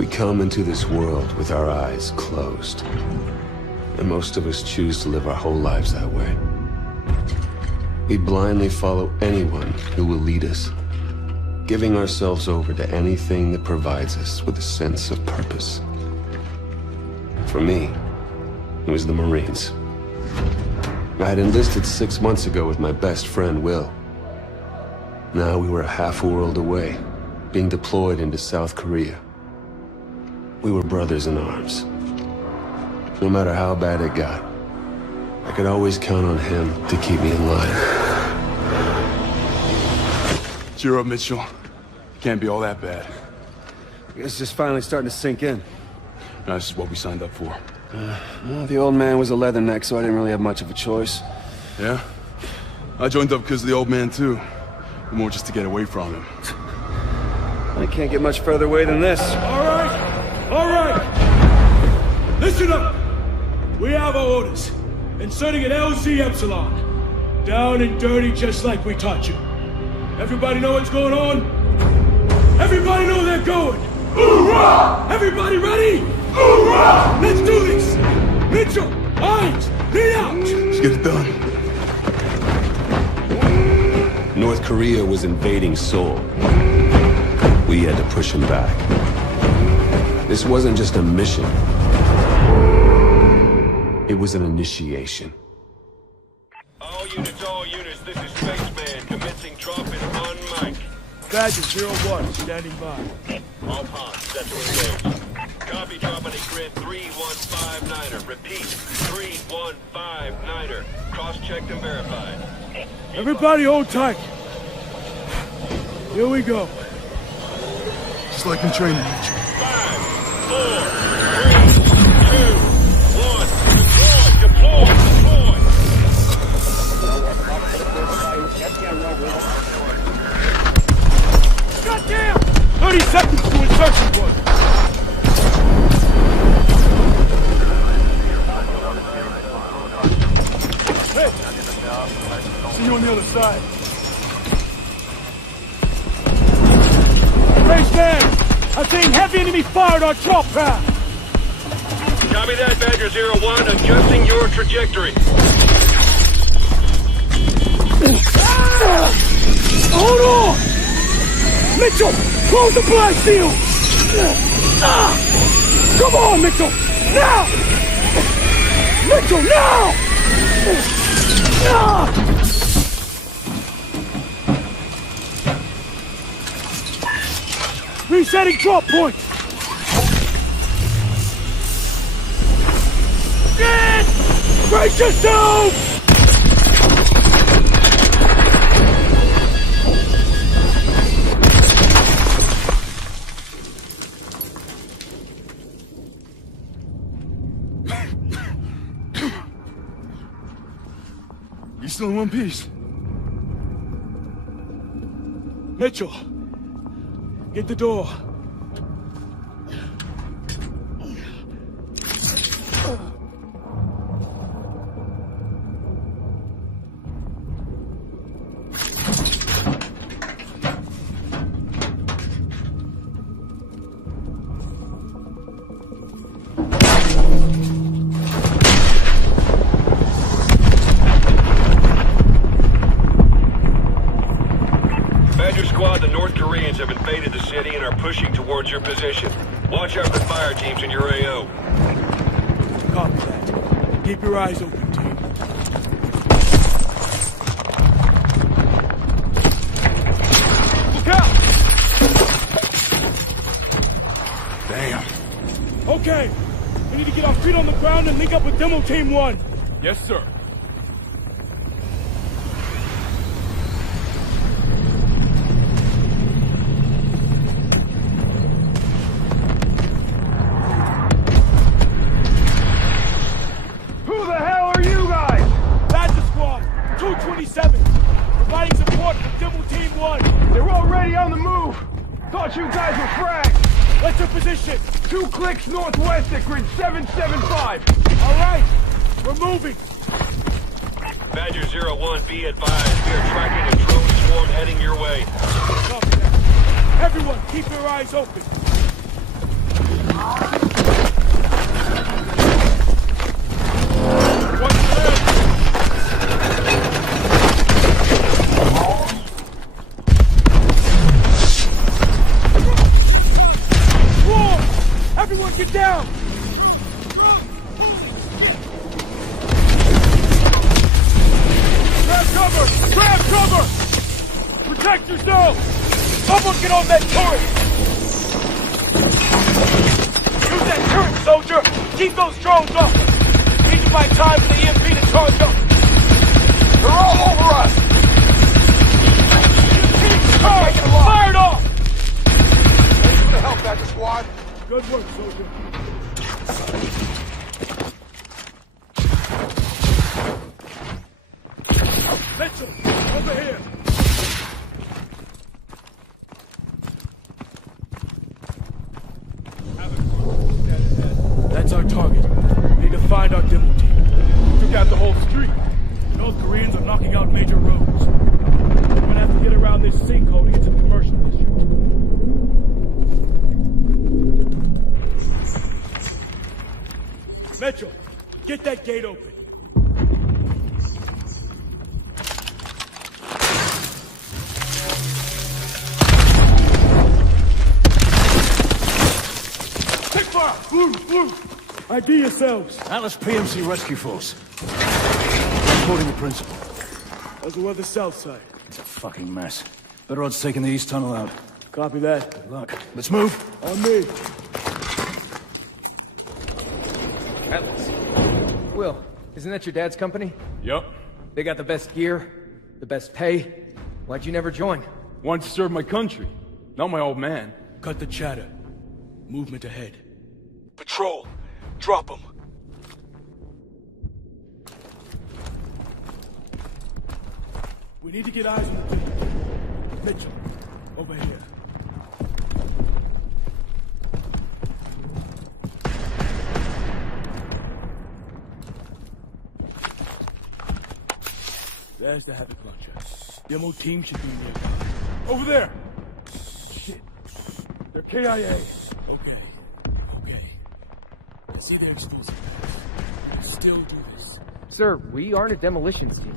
We come into this world with our eyes closed. And most of us choose to live our whole lives that way. We blindly follow anyone who will lead us, giving ourselves over to anything that provides us with a sense of purpose. For me, it was the Marines. I had enlisted 6 months ago with my best friend, Will. Now we were half a world away, being deployed into South Korea. We were brothers in arms. No matter how bad it got, I could always count on him to keep me in line. Cheer up, Mitchell. Can't be all that bad. It's just finally starting to sink in. No, this is what we signed up for. Well, the old man was a leatherneck, so I didn't really have much of a choice. Yeah? I joined up because of the old man, too. More just to get away from him. I can't get much further away than this. All right! Listen up! We have our orders. Inserting an LZ Epsilon. Down and dirty just like we taught you. Everybody know what's going on? Everybody know they're going! Hoorah! Everybody ready? Hoorah! Let's do this! Mitchell! Hines! Lead out! Let's get it done. North Korea was invading Seoul. We had to push him back. This wasn't just a mission. It was an initiation. All units, this is Spaceman, commencing drop in on mic. Badger 01, standing by. All pods, set to engage. Copy, dropping a grid 3159er. Repeat, 3159er. Cross-checked and verified. Everybody hold tight. Here we go. Just like in training. 5, 4, 3, 2, 1. Deploy! Goddamn! 30 seconds to insertion point. Hey! See you on the other side. Spaceman! I'm seeing heavy enemy fire on our chop path! Copy that, Badger 01, adjusting your trajectory. Hold on! Mitchell! Close the blast seal! Come on, Mitchell! Now! Mitchell, now! Resetting drop point! Brace yourself! You still in one piece? Mitchell, get the door. The North Koreans have invaded the city and are pushing towards your position. Watch out for fire teams in your AO. Copy that. Keep your eyes open, team. Look out! Damn. Okay, we need to get our feet on the ground and link up with Demo Team 1. Yes, sir. Providing support for Demo Team 1. They're already on the move. Thought you guys were fragged. What's your position? 2 clicks northwest at grid 775. All right, we're moving. Badger 01, be advised. We are tracking a drone swarm heading your way. Copy that. Everyone, keep your eyes open. Get down! Grab cover! Grab cover! Protect yourself! Someone get on that turret! Use that turret, soldier! Keep those drones off! Need to buy time for the EMP to charge up! They're all over us! Charge! Fired off! Thanks for the help, Badger Squad. Good work, soldier. Mitchell, over here! That's our target. We need to find our demo team. Took out the whole street. The North Koreans are knocking out major roads. We're gonna have to get around this sinkhole to get to the commercial district. Mitchell, get that gate open. Take fire! ID yourselves. Atlas PMC Rescue Force. Reporting the principal. How's the weather south side? It's a fucking mess. Better odds taking the east tunnel out. Copy that. Good luck. Let's move. On me. Atlas. Will, isn't that your dad's company? Yup. They got the best gear, the best pay. Why'd you never join? Wanted to serve my country. Not my old man. Cut the chatter. Movement ahead. Patrol. Drop them. We need to get eyes on the thing. Mitchell, over here. There's the Havoc launcher. Demo team should be nearby. Over there. Shit. They're KIA. Okay. I see their explosive. Still do this. Sir, we aren't a demolitions team.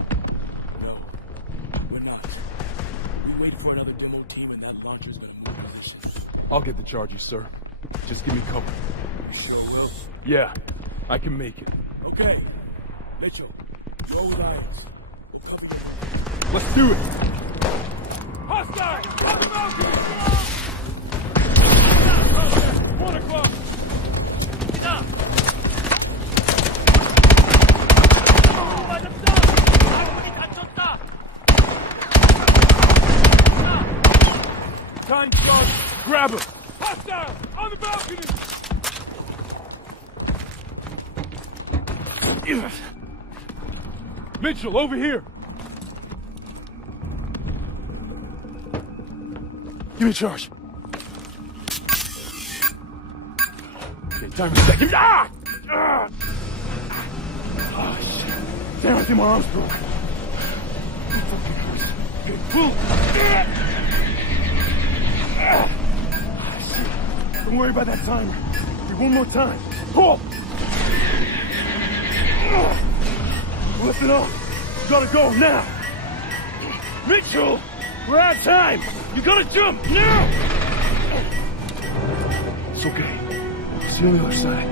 No, we're not. We wait for another demo team and that launcher's gonna move position. I'll get the charges, sir. Just give me cover. You sure will? Yeah, I can make it. Okay. Mitchell, roll with irons. We'll cover you. Let's do it. Hostile! On the balcony! 1 o'clock! Get up! Time charge. Grab him. Hostile! On the balcony! Mitchell, over here. Give me a charge. Okay, time for a second. Ah! Ah! Oh, shit. Damn, I think my arm's broke. Okay, pull. Don't worry about that timer. Do one more time. Pull! Listen up. You gotta go now. Mitchell! We're out of time! You gotta jump now! It's okay. See you on the other side.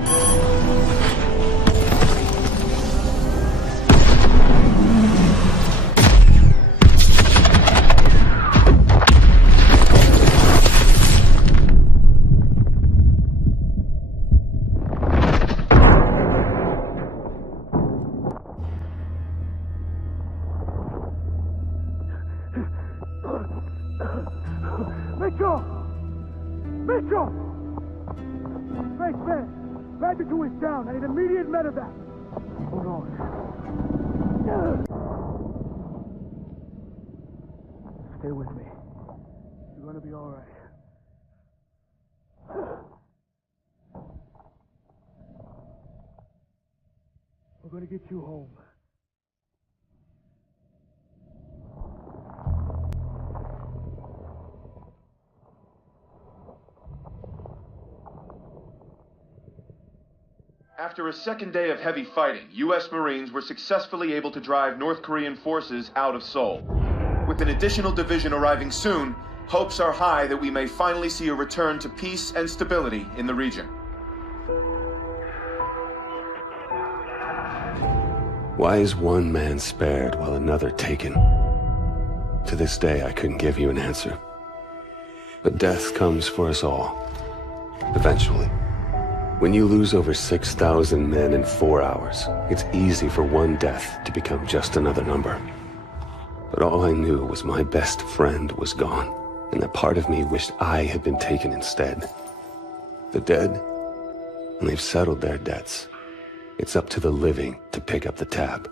Mitchell! Face man! Badger 2 is down. I need immediate medevac. Hold on. Stay with me. You're gonna be all right. We're gonna get you home. After a second day of heavy fighting, U.S. Marines were successfully able to drive North Korean forces out of Seoul. With an additional division arriving soon, hopes are high that we may finally see a return to peace and stability in the region. Why is one man spared while another taken? To this day, I couldn't give you an answer. But death comes for us all. Eventually. When you lose over 6,000 men in 4 hours, it's easy for one death to become just another number. But all I knew was my best friend was gone, and that part of me wished I had been taken instead. The dead, and they've settled their debts. It's up to the living to pick up the tab.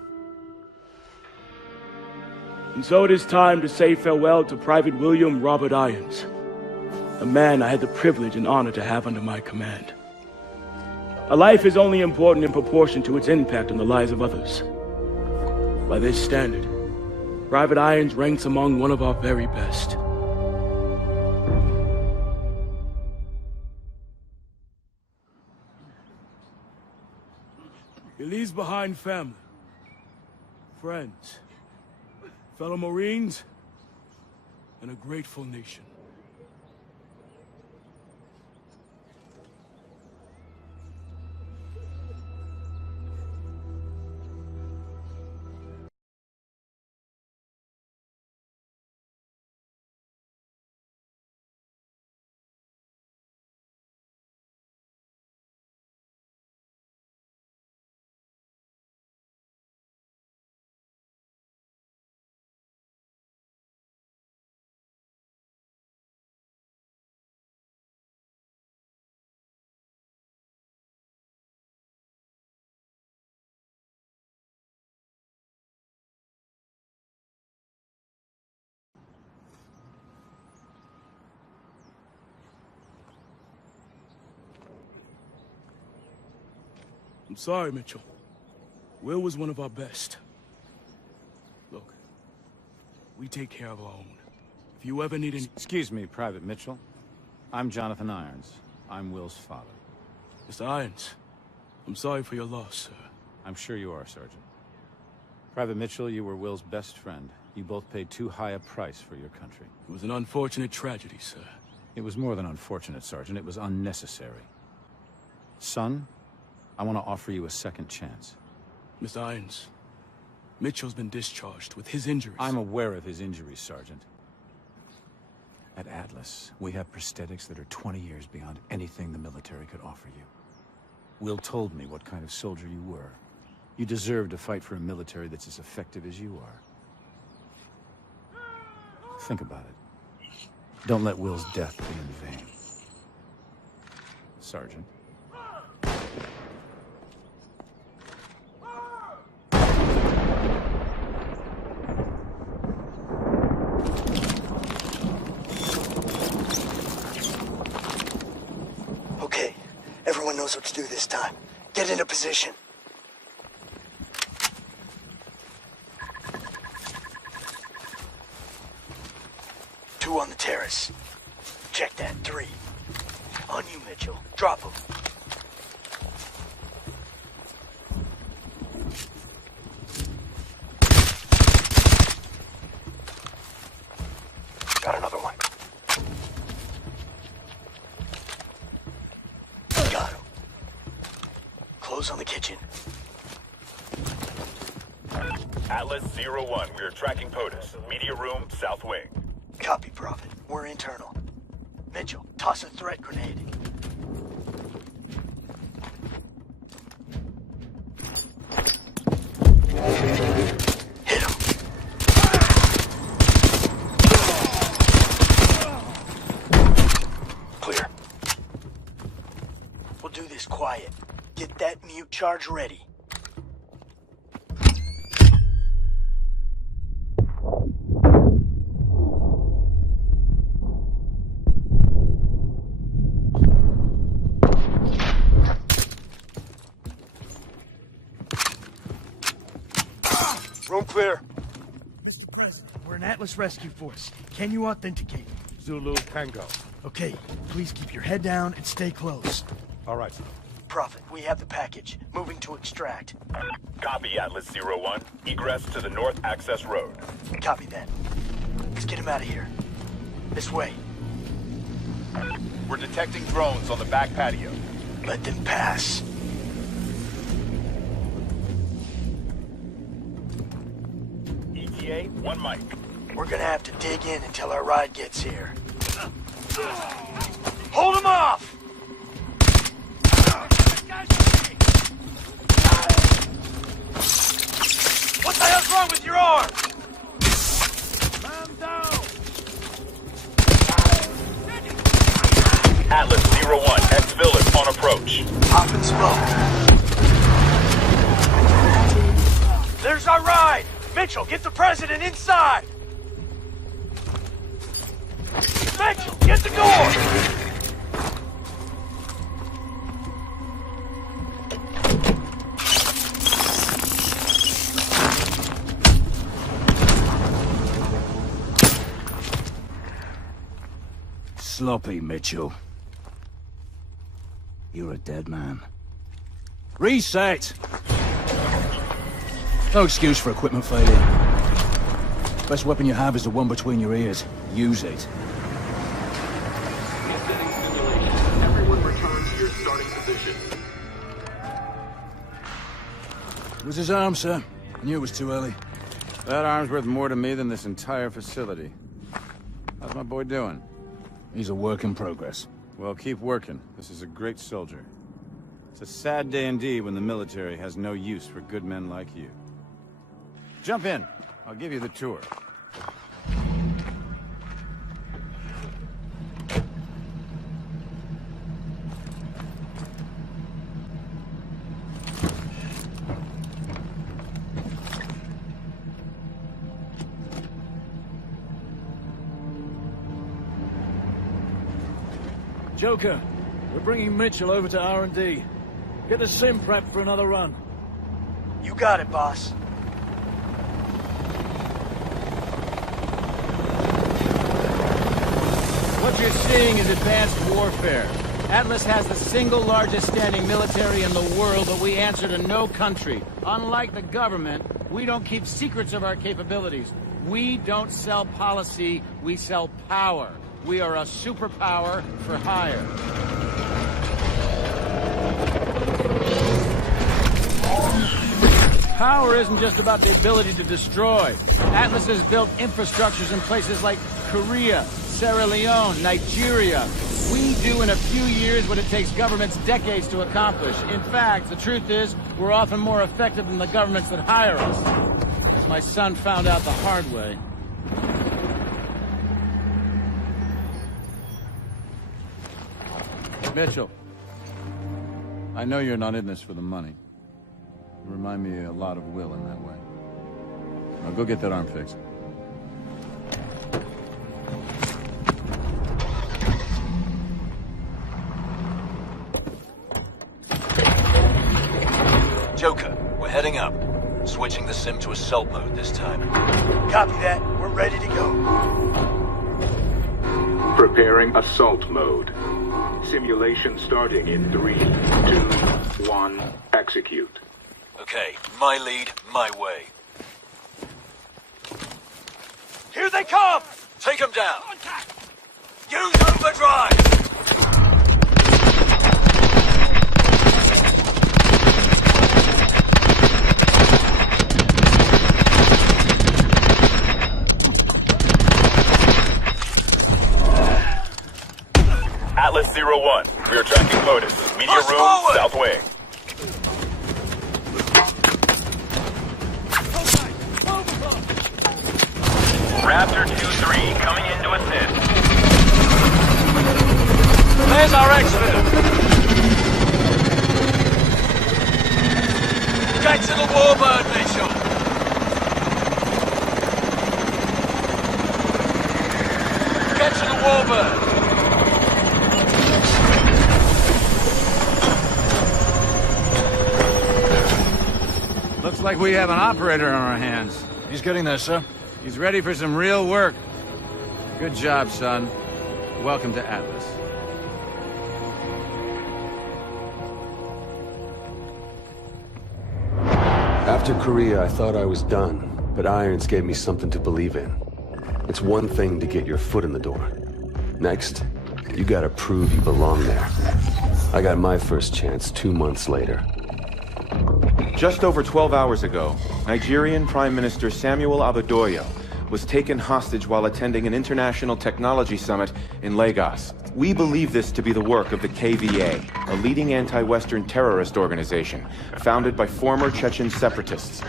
And so it is time to say farewell to Private William Robert Irons, a man I had the privilege and honor to have under my command. A life is only important in proportion to its impact on the lives of others. By this standard, Private Irons ranks among one of our very best. He leaves behind family, friends, fellow Marines, and a grateful nation. I'm sorry, Mitchell. Will was one of our best. Look, we take care of our own. If you ever need any... Excuse me, Private Mitchell. I'm Jonathan Irons. I'm Will's father. Mr. Irons, I'm sorry for your loss, sir. I'm sure you are, Sergeant. Private Mitchell, you were Will's best friend. You both paid too high a price for your country. It was an unfortunate tragedy, sir. It was more than unfortunate, Sergeant. It was unnecessary. Son, I want to offer you a second chance. Mr. Irons, Mitchell's been discharged with his injuries. I'm aware of his injuries, Sergeant. At Atlas, we have prosthetics that are 20 years beyond anything the military could offer you. Will told me what kind of soldier you were. You deserve to fight for a military that's as effective as you are. Think about it. Don't let Will's death be in vain. Sergeant. Okay, everyone knows what to do this time. Get into position. Two on the terrace. Check that, 3. On you, Mitchell. Drop him. Got another one. Got him. Close on the kitchen. Atlas 01, we are tracking POTUS. Media room, south wing. Copy, Prophet. We're internal. Mitchell, toss a threat grenade. Hit him. Clear. We'll do this quiet. Get that mute charge ready. Room clear. Mr. President, we're an Atlas Rescue Force. Can you authenticate? Zulu Tango. Okay, please keep your head down and stay close. All right. Prophet, we have the package. Moving to extract. Copy, Atlas 01. Egress to the north access road. Copy that. Let's get him out of here. This way. We're detecting drones on the back patio. Let them pass. ETA, 1 mic. We're gonna have to dig in until our ride gets here. Hold him off! What the hell's wrong with your arm? Man down! Atlas 01, ex-Village on approach. Pop and smoke. There's our ride! Mitchell, get the president inside! Mitchell, get the door! Sloppy, Mitchell. You're a dead man. Reset! No excuse for equipment failure. Best weapon you have is the one between your ears. Use it. Resetting simulation. Everyone return to your starting position. It was his arm, sir. I knew it was too early. That arm's worth more to me than this entire facility. How's my boy doing? He's a work in progress. Well, keep working. This is a great soldier. It's a sad day indeed when the military has no use for good men like you. Jump in. I'll give you the tour. Joker, we're bringing Mitchell over to R&D. Get the sim prep for another run. You got it, boss. What you're seeing is advanced warfare. Atlas has the single largest standing military in the world, but we answer to no country. Unlike the government, we don't keep secrets of our capabilities. We don't sell policy, we sell power. We are a superpower for hire. Power isn't just about the ability to destroy. Atlas has built infrastructures in places like Korea, Sierra Leone, Nigeria. We do in a few years what it takes governments decades to accomplish. In fact, the truth is, we're often more effective than the governments that hire us. As my son found out the hard way. Mitchell. I know you're not in this for the money. You remind me a lot of Will in that way. Now go get that arm fixed. Joker, we're heading up. Switching the sim to assault mode this time. Copy that. We're ready to go. Preparing assault mode. Simulation starting in 3, 2, 1, execute. Okay, my lead, my way. Here they come! Take them down! Use overdrive! Atlas 01, we are tracking POTUS. Media room, forward. south wing. Raptor 2-3, coming in to assist. There's our exfil. Get to the warbird, Mitchell! Get to the warbird! Looks like we have an operator on our hands. He's getting there, sir. He's ready for some real work. Good job, son. Welcome to Atlas. After Korea, I thought I was done, but Irons gave me something to believe in. It's one thing to get your foot in the door. Next, you gotta prove you belong there. I got my first chance 2 months later. Just over 12 hours ago, Nigerian Prime Minister Samuel Abadoyo was taken hostage while attending an international technology summit in Lagos. We believe this to be the work of the KVA, a leading anti-Western terrorist organization founded by former Chechen separatists.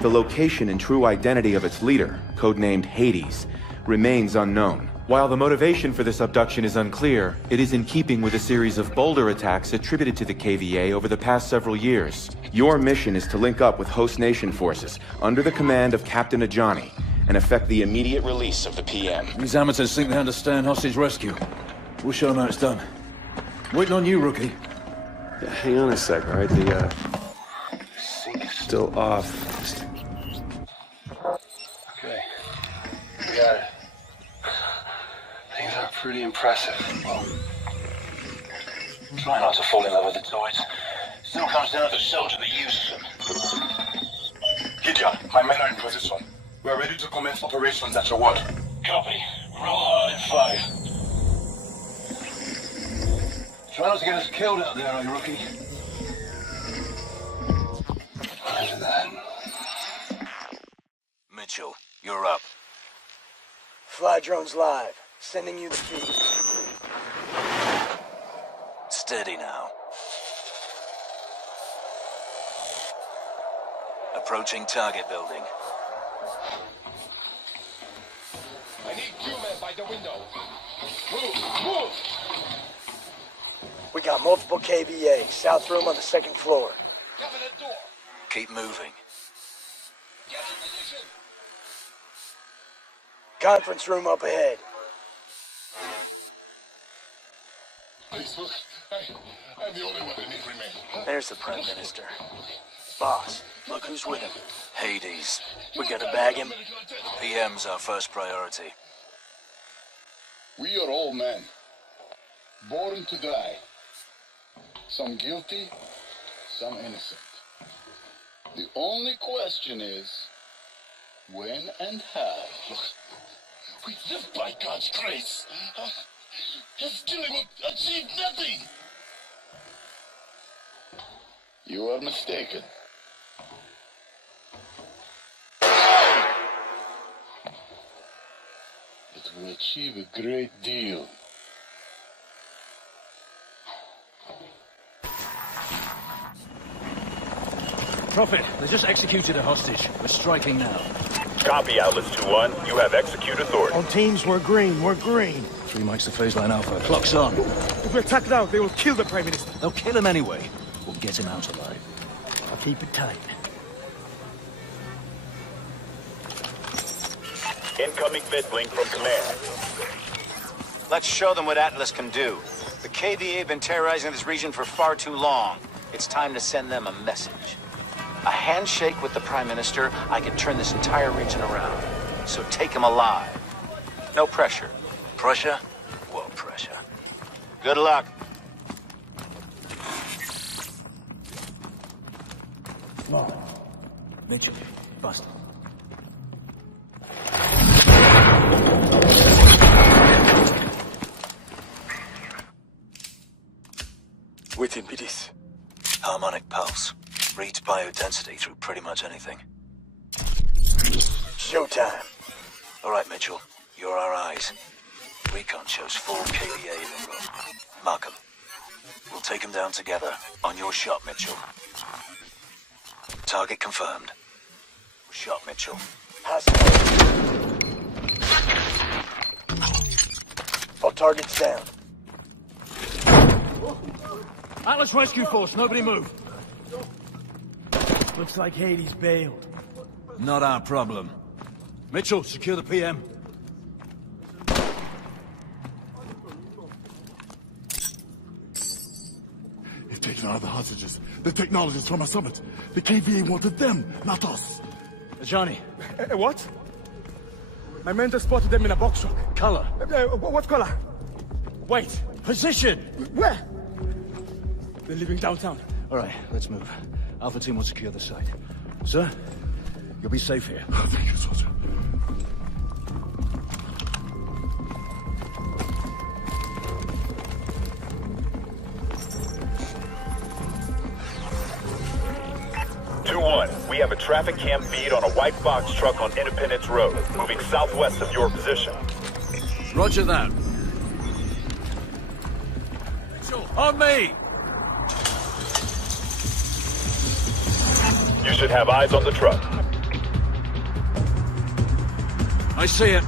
The location and true identity of its leader, codenamed Hades, remains unknown. While the motivation for this abduction is unclear, it is in keeping with a series of boulder attacks attributed to the KVA over the past several years. Your mission is to link up with host nation forces under the command of Captain Ajani and effect the immediate release of the PM. These amateurs think they understand hostage rescue. We'll show them how it's done. Waiting on you, rookie. Yeah, hang on a sec, all right? The, sync's still off. Okay. We got it. Things are pretty impressive. Well, try not to fall in love with the toys. Still comes down to the soldier that uses them. Gideon, my men are in position. We are ready to commence operations at your word. Copy. Roll hard and fire. Try not to get us killed out there, you rookie. Roger that. Mitchell, you're up. Fly drones live. Sending you the feed. Steady now. Approaching target building. I need 2 men by the window. Move! Move! We got multiple KVA. South room on the 2nd floor. Cabinet door. Keep moving. Get in position. Conference room up ahead. Please look. I'm the only one that needs remain. There's the Prime Minister. Boss, look who's with him. Hades. We gotta bag him. The PM's our first priority. We are all men. Born to die. Some guilty, some innocent. The only question is, when and how? We live by God's grace. His killing will achieve nothing. You are mistaken. It will achieve a great deal. Prophet, they just executed a hostage. We're striking now. Copy, Atlas 2-1. You have execute authority. On teams, we're green. We're green. 3 mics to phase line Alpha. Clock's on. If we attack now, they will kill the Prime Minister. They'll kill him anyway. We'll get him out alive. I'll keep it tight. Incoming vidlink from command. Let's show them what Atlas can do. The KVA have been terrorizing this region for far too long. It's time to send them a message. A handshake with the Prime Minister, I can turn this entire region around. So take him alive. No pressure. Pressure? Well, pressure. Good luck. Come on. Mitchell, bust. Within BDs. Harmonic pulse. Reads biodensity through pretty much anything. Showtime. All right, Mitchell. You're our eyes. Recon shows 4 KVA in the room. Mark 'em. We'll take them down together. On your shot, Mitchell. Target confirmed. Shot, Mitchell. All targets down. Atlas Rescue Force, nobody move. Looks like Hades bailed. Not our problem. Mitchell, secure the PM. They've taken out the hostages, the technologists from our summit. The KVA wanted them, not us. Johnny. What? My men just spotted them in a box truck. Color. What color? Wait. Position. Where? They're leaving downtown. All right, let's move. Alpha team will secure the site. Sir, you'll be safe here. Thank you, soldier. We have a traffic cam feed on a white box truck on Independence Road, moving southwest of your position. Roger that. On me! You should have eyes on the truck. I see it.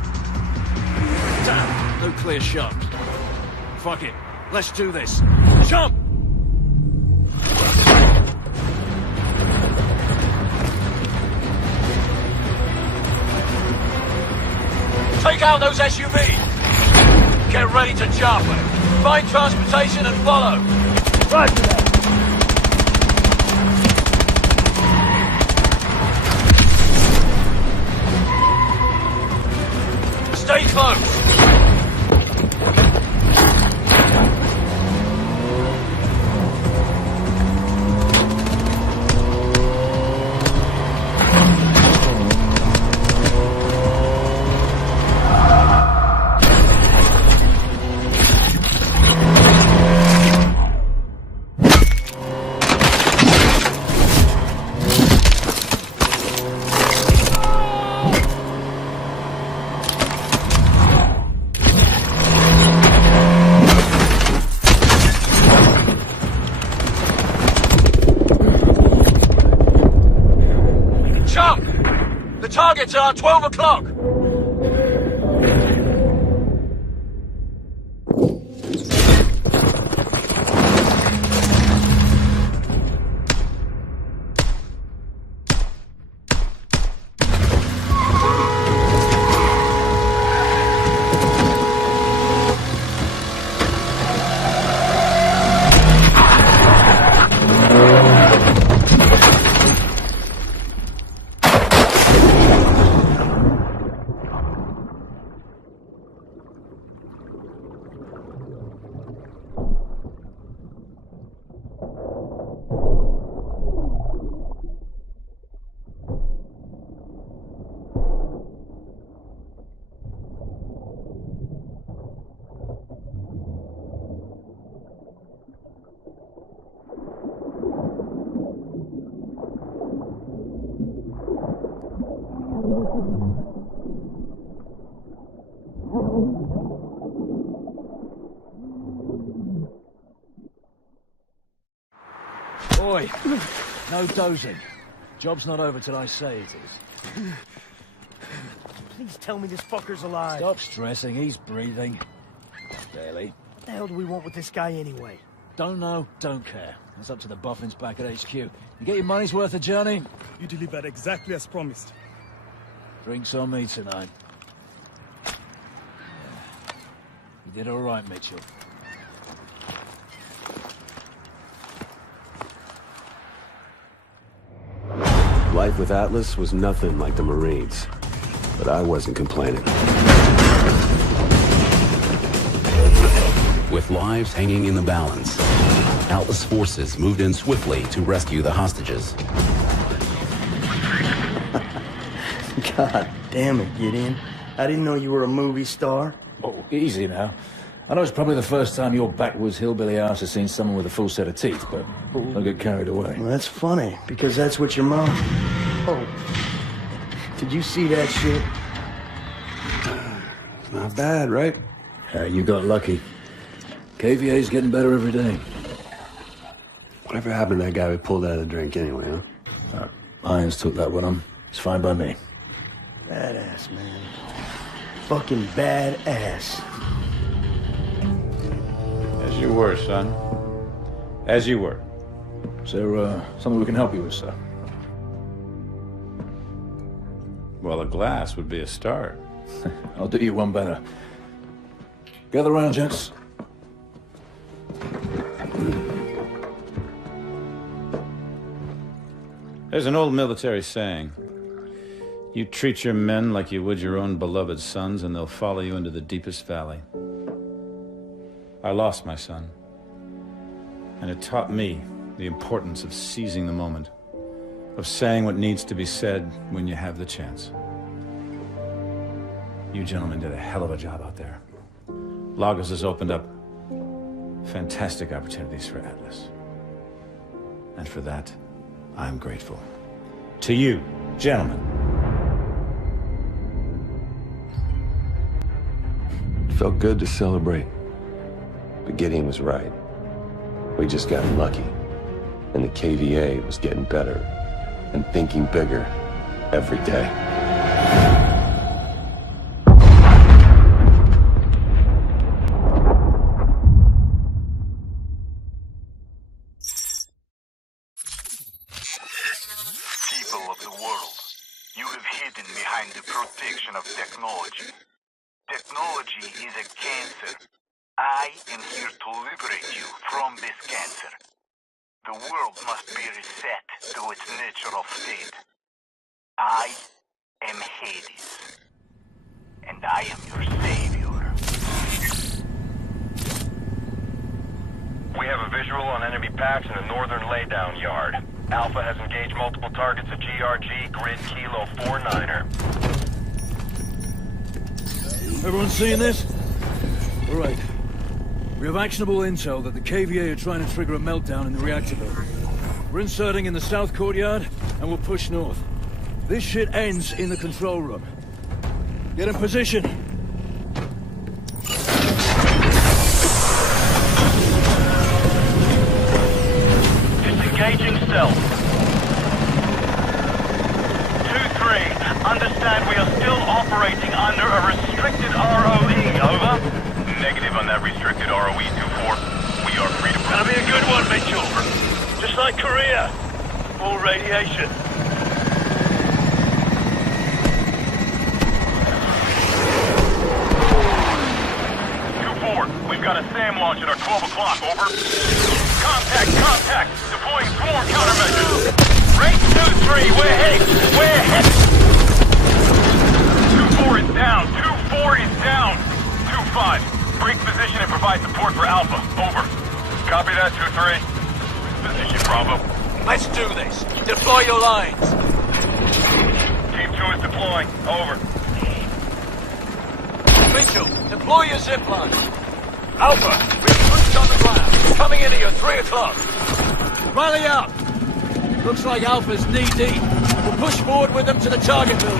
Damn, no clear shot. Fuck it. Let's do this. Jump! Take out those SUVs! Get ready to jump! Find transportation and follow! Roger that! Stay close! Targets are 12 o'clock! Boy, no dozing. Job's not over till I say it is. Please tell me this fucker's alive. Stop stressing, he's breathing. Barely. What the hell do we want with this guy anyway? Don't know, don't care. It's up to the boffins back at HQ. You get your money's worth of journey? You delivered exactly as promised. Drinks on me tonight. You did all right, Mitchell. Life with Atlas was nothing like the Marines, but I wasn't complaining. With lives hanging in the balance, Atlas forces moved in swiftly to rescue the hostages. God damn it, Gideon. I didn't know you were a movie star. Oh, easy now. I know it's probably the first time your backwoods hillbilly ass has seen someone with a full set of teeth, but don't get carried away. Well, that's funny, because that's what your mom... Oh. Did you see that shit? Not bad, right? You got lucky. KVA's getting better every day. Whatever happened to that guy we pulled out of the drink anyway, huh? Irons took that one on. It's fine by me. Badass, man. Fucking badass. As you were, son. As you were. Is there, something we can help you with, sir? Well, a glass would be a start. I'll do you one better. Gather round, gents. There's an old military saying. You treat your men like you would your own beloved sons, and they'll follow you into the deepest valley. I lost my son. And it taught me the importance of seizing the moment, of saying what needs to be said when you have the chance. You gentlemen did a hell of a job out there. Lagos has opened up fantastic opportunities for Atlas. And for that, I'm grateful. To you, gentlemen. It felt good to celebrate. But Gideon was right. We just got lucky. And the KVA was getting better and thinking bigger every day. People of the world, you have hidden behind the protection of technology. Technology is a cancer. I am here to liberate you from this cancer. The world must be reset to its natural state. I am Hades, and I am your savior. We have a visual on enemy packs in the northern laydown yard. Alpha has engaged multiple targets at GRG Grid Kilo 49er. Everyone seeing this? All right. We have actionable intel that the KVA are trying to trigger a meltdown in the reactor building. We're inserting in the south courtyard, and we'll push north. This shit ends in the control room. Get in position. Disengaging stealth. 2-3, understand we are still operating under a restricted ROE, over. Negative on that restricted ROE, 2-4. We are free to proceed. That'll be a good one, Mitchell. Just like Korea. Full radiation. 2-4, we've got a SAM launch at our 12 o'clock, over. Contact! Deploying swarm countermeasures. Range 2-3, we're heading. 2-4 is down. 2-4 is down. 2-5. Break position and provide support for Alpha. Over. Copy that, 2-3. Position, Bravo. Let's do this. Deploy your lines. Team 2 is deploying. Over. Mitchell, deploy your zip line. Alpha, we've troops on the ground. Coming in at your 3 o'clock. Rally up! Looks like Alpha's knee-deep. We'll push forward with them to the target building.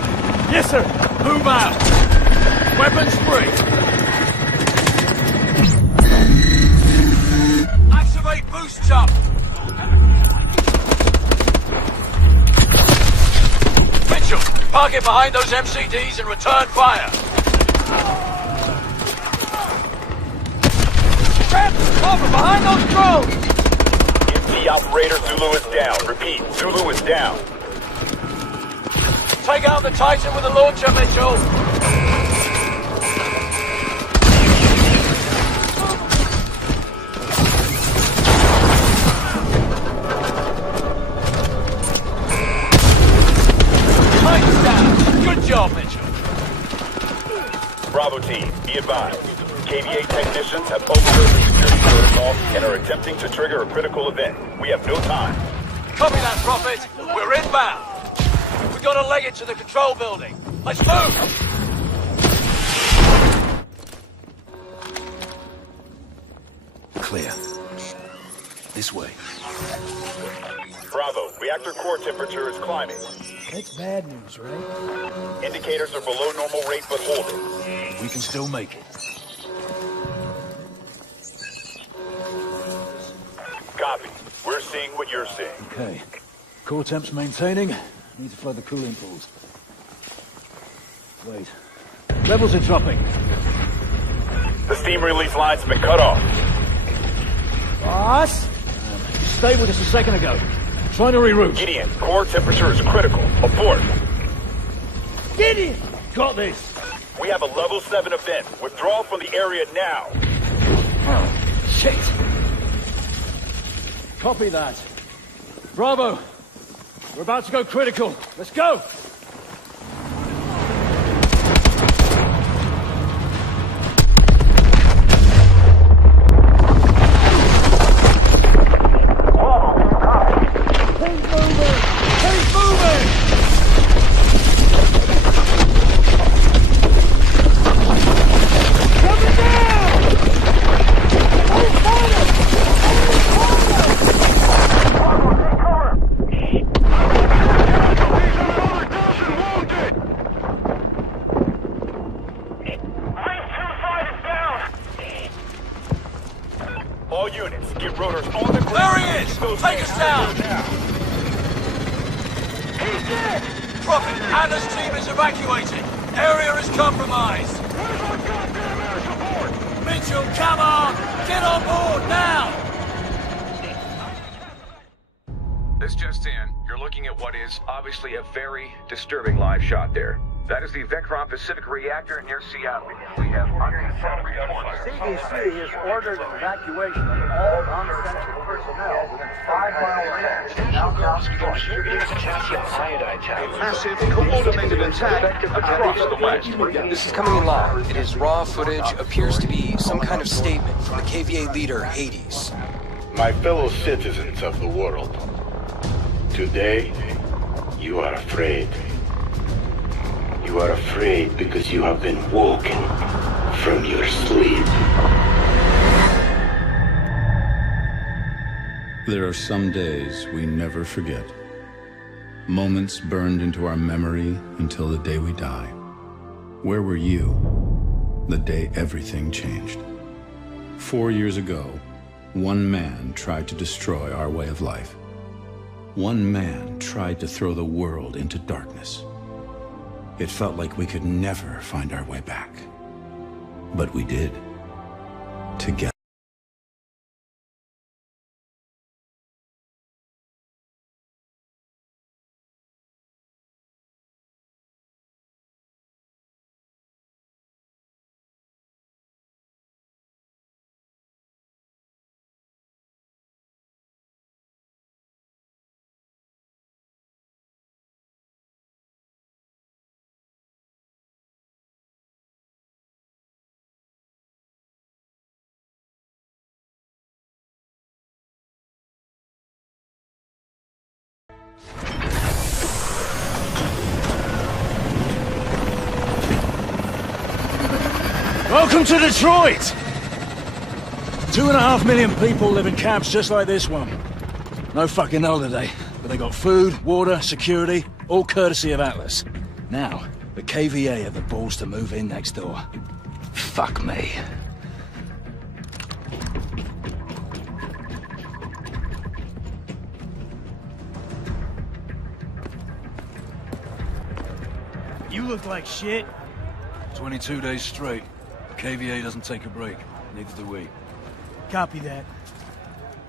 Yes, sir. Move out. Weapons free. Activate boost jump! Mitchell, park it behind those MCDs and return fire! Trap! Over behind those drones! EMP operator Zulu is down. Repeat, Zulu is down. Take out the Titan with a launcher, Mitchell! Good job, Mitchell. Bravo team, be advised. KVA technicians have overheard the security protocol and are attempting to trigger a critical event. We have no time. Copy that, Prophet. We're inbound. We've got to leg it to the control building. Let's move! Clear. This way. Bravo, reactor core temperature is climbing. That's bad news, right? Indicators are below normal rate, but holding. We can still make it. Copy. We're seeing what you're seeing. Okay. Core temp's maintaining. Need to flood the cooling pools. Wait. Levels are dropping. The steam release line's been cut off. Boss? Stable just a second ago. Trying to reroute. Gideon, core temperature is critical. Abort. Gideon! Got this. We have a level 7 event. Withdraw from the area now. Oh, shit. Copy that. Bravo. We're about to go critical. Let's go! All units, get rotors on the ground. There he is! Take us down! He's dead! Prophet, Atlas team is evacuating. Area is compromised. Where's our goddamn air support? Mitchell, come on! Get on board now! This just in. You're looking at what is obviously a very disturbing live shot there. That is the Vectron Pacific reactor near Seattle. We have unconfirmed reports. CDC has ordered an evacuation of all non-essential personnel within 5-mile range. Now comes distributing potassium iodide tablets. Massive coordinated attack across the West. This is coming in live. It is raw footage. Appears to be some kind of statement from the KVA leader, Hades. My fellow citizens of the world, today you are afraid. You are afraid because you have been woken from your sleep. There are some days we never forget. Moments burned into our memory until the day we die. Where were you the day everything changed? 4 years ago, one man tried to destroy our way of life. One man tried to throw the world into darkness. It felt like we could never find our way back. But we did. Together. Welcome to Detroit! 2.5 million people live in camps just like this one. No fucking holiday, but they got food, water, security, all courtesy of Atlas. Now, the KVA have the balls to move in next door. Fuck me. You look like shit. 22 days straight. KVA doesn't take a break. Neither do we. Copy that.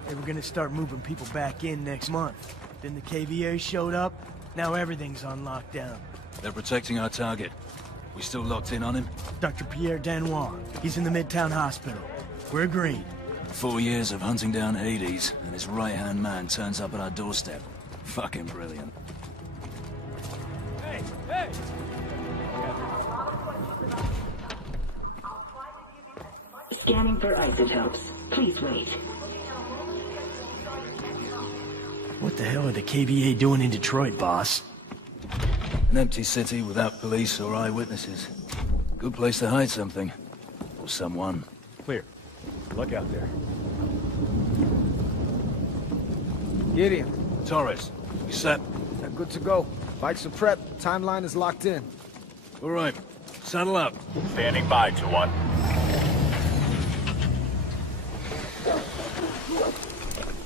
They were gonna start moving people back in next month. Then the KVA showed up. Now everything's on lockdown. They're protecting our target. We still locked in on him? Dr. Pierre Danois. He's in the Midtown Hospital. We're green. 4 years of hunting down Hades, and his right-hand man turns up at our doorstep. Fucking brilliant. Hey! Hey! Scanning for isotopes. Please wait. What the hell are the KVA doing in Detroit, boss? An empty city without police or eyewitnesses. Good place to hide something. Or someone. Clear. Look out there. Gideon. Torres, you set? Good to go. Bikes are prepped. Timeline is locked in. All right. Saddle up. Standing by, 2-1.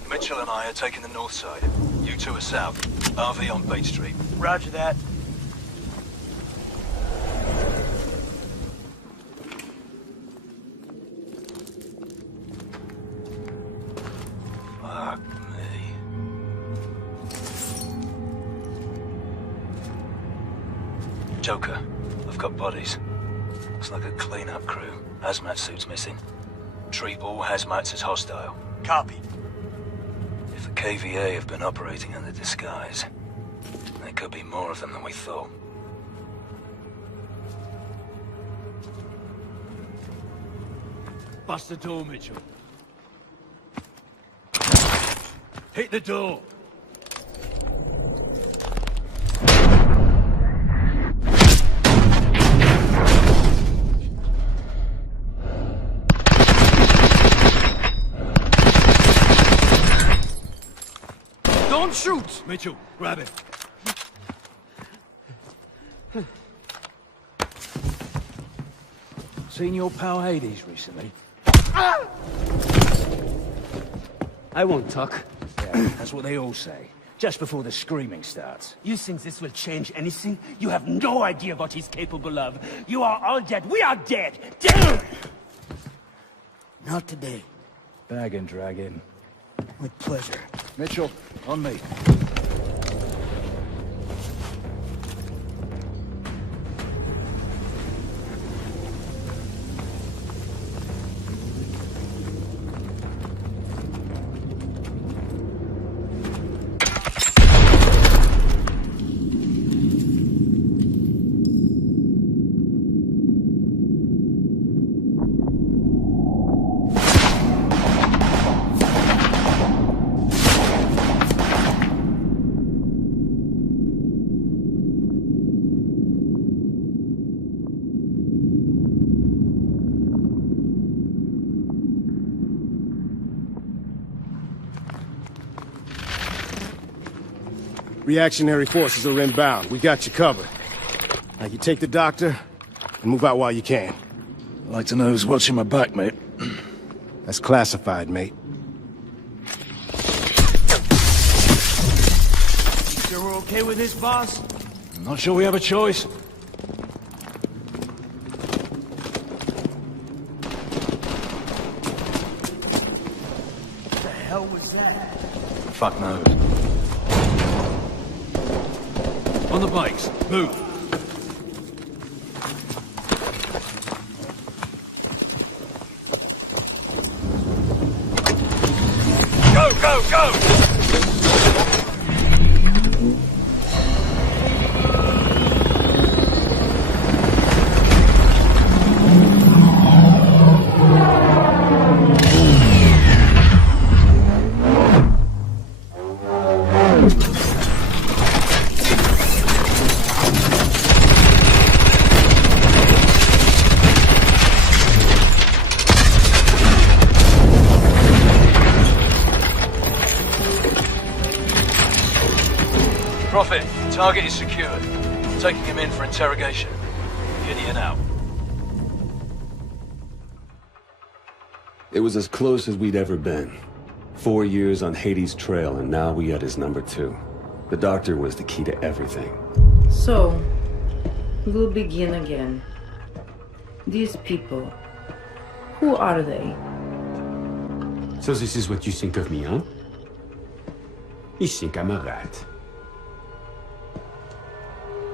Mitchell and I are taking the north side. You two are south. RV on Beach Street. Roger that. Fuck me. Joker, I've got bodies. Looks like a clean-up crew. Hazmat suits missing. Treat all hazmats as hostile. Copy. If the KVA have been operating under disguise, there could be more of them than we thought. Bust the door, Mitchell. Hit the door. Don't shoot! Mitchell, grab him. Seen your pal Hades recently? I won't talk. Yeah, that's what they all say. Just before the screaming starts. You think this will change anything? You have no idea what he's capable of. You are all dead. We are dead. Dead! Not today. Bag and drag in. With pleasure. Mitchell, on me. Reactionary forces are inbound. We got you covered. Now you take the doctor and move out while you can. I'd like to know who's watching my back, mate. That's classified, mate. Sure we're okay with this, boss? I'm not sure we have a choice. What the hell was that? Fuck knows. On the bikes. Move. Go, go, go! Prophet, target is secured. Taking him in for interrogation. Gideon out. It was as close as we'd ever been. 4 years on Hades' trail, and now we had his number 2. The doctor was the key to everything. So, we'll begin again. These people, who are they? So this is what you think of me, huh? You think I'm a rat.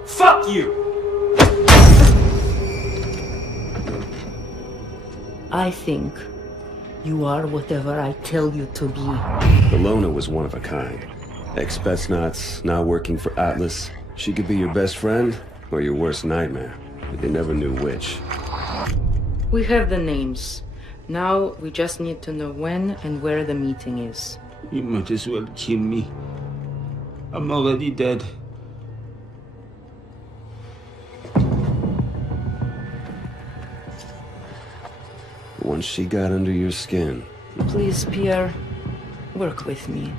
Fuck you! I think you are whatever I tell you to be. Ilona was one of a kind. Ex-Spetsnaz, now working for Atlas. She could be your best friend or your worst nightmare, but they never knew which. We have the names. Now we just need to know when and where the meeting is. You might as well kill me. I'm already dead. Once she got under your skin... Please, Pierre, work with me.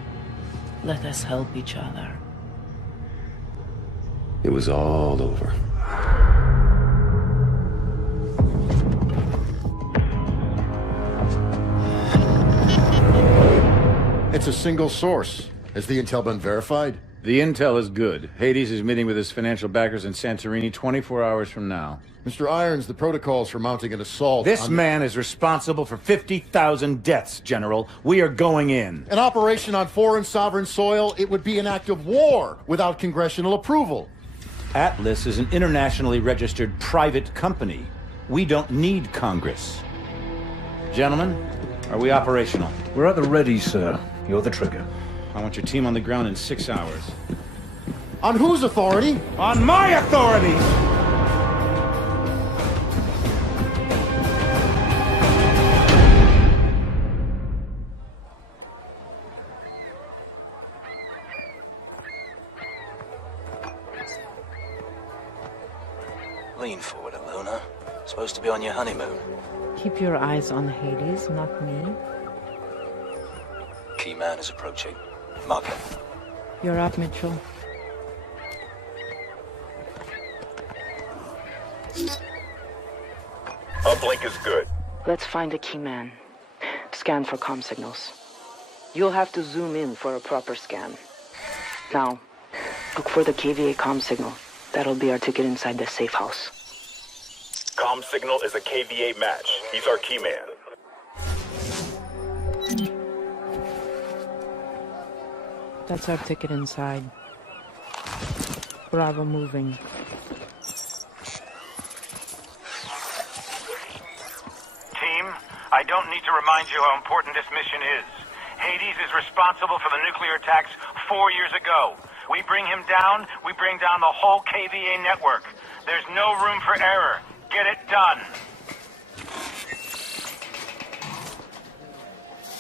Let us help each other. It was all over. It's a single source. Has the intel been verified? The intel is good. Hades is meeting with his financial backers in Santorini 24 hours from now. Mr. Irons, the protocols for mounting an assault... This man is responsible for 50,000 deaths, General. We are going in. An operation on foreign sovereign soil, it would be an act of war without congressional approval. Atlas is an internationally registered private company. We don't need Congress. Gentlemen, are we operational? We're at the ready, sir. You're the trigger. I want your team on the ground in 6 hours. On whose authority? On my authority! Lean forward, Ilona. Supposed to be on your honeymoon. Keep your eyes on Hades, not me. Key man is approaching. Mark him. You're up, Mitchell. Uplink is good. Let's find the key man. Scan for comm signals. You'll have to zoom in for a proper scan. Now, look for the KVA comm signal. That'll be our ticket inside the safe house. Comm signal is a KVA match. He's our key man. That's our ticket inside. Bravo moving. Team, I don't need to remind you how important this mission is. Hades is responsible for the nuclear attacks 4 years ago. We bring him down, we bring down the whole KVA network. There's no room for error. Get it done.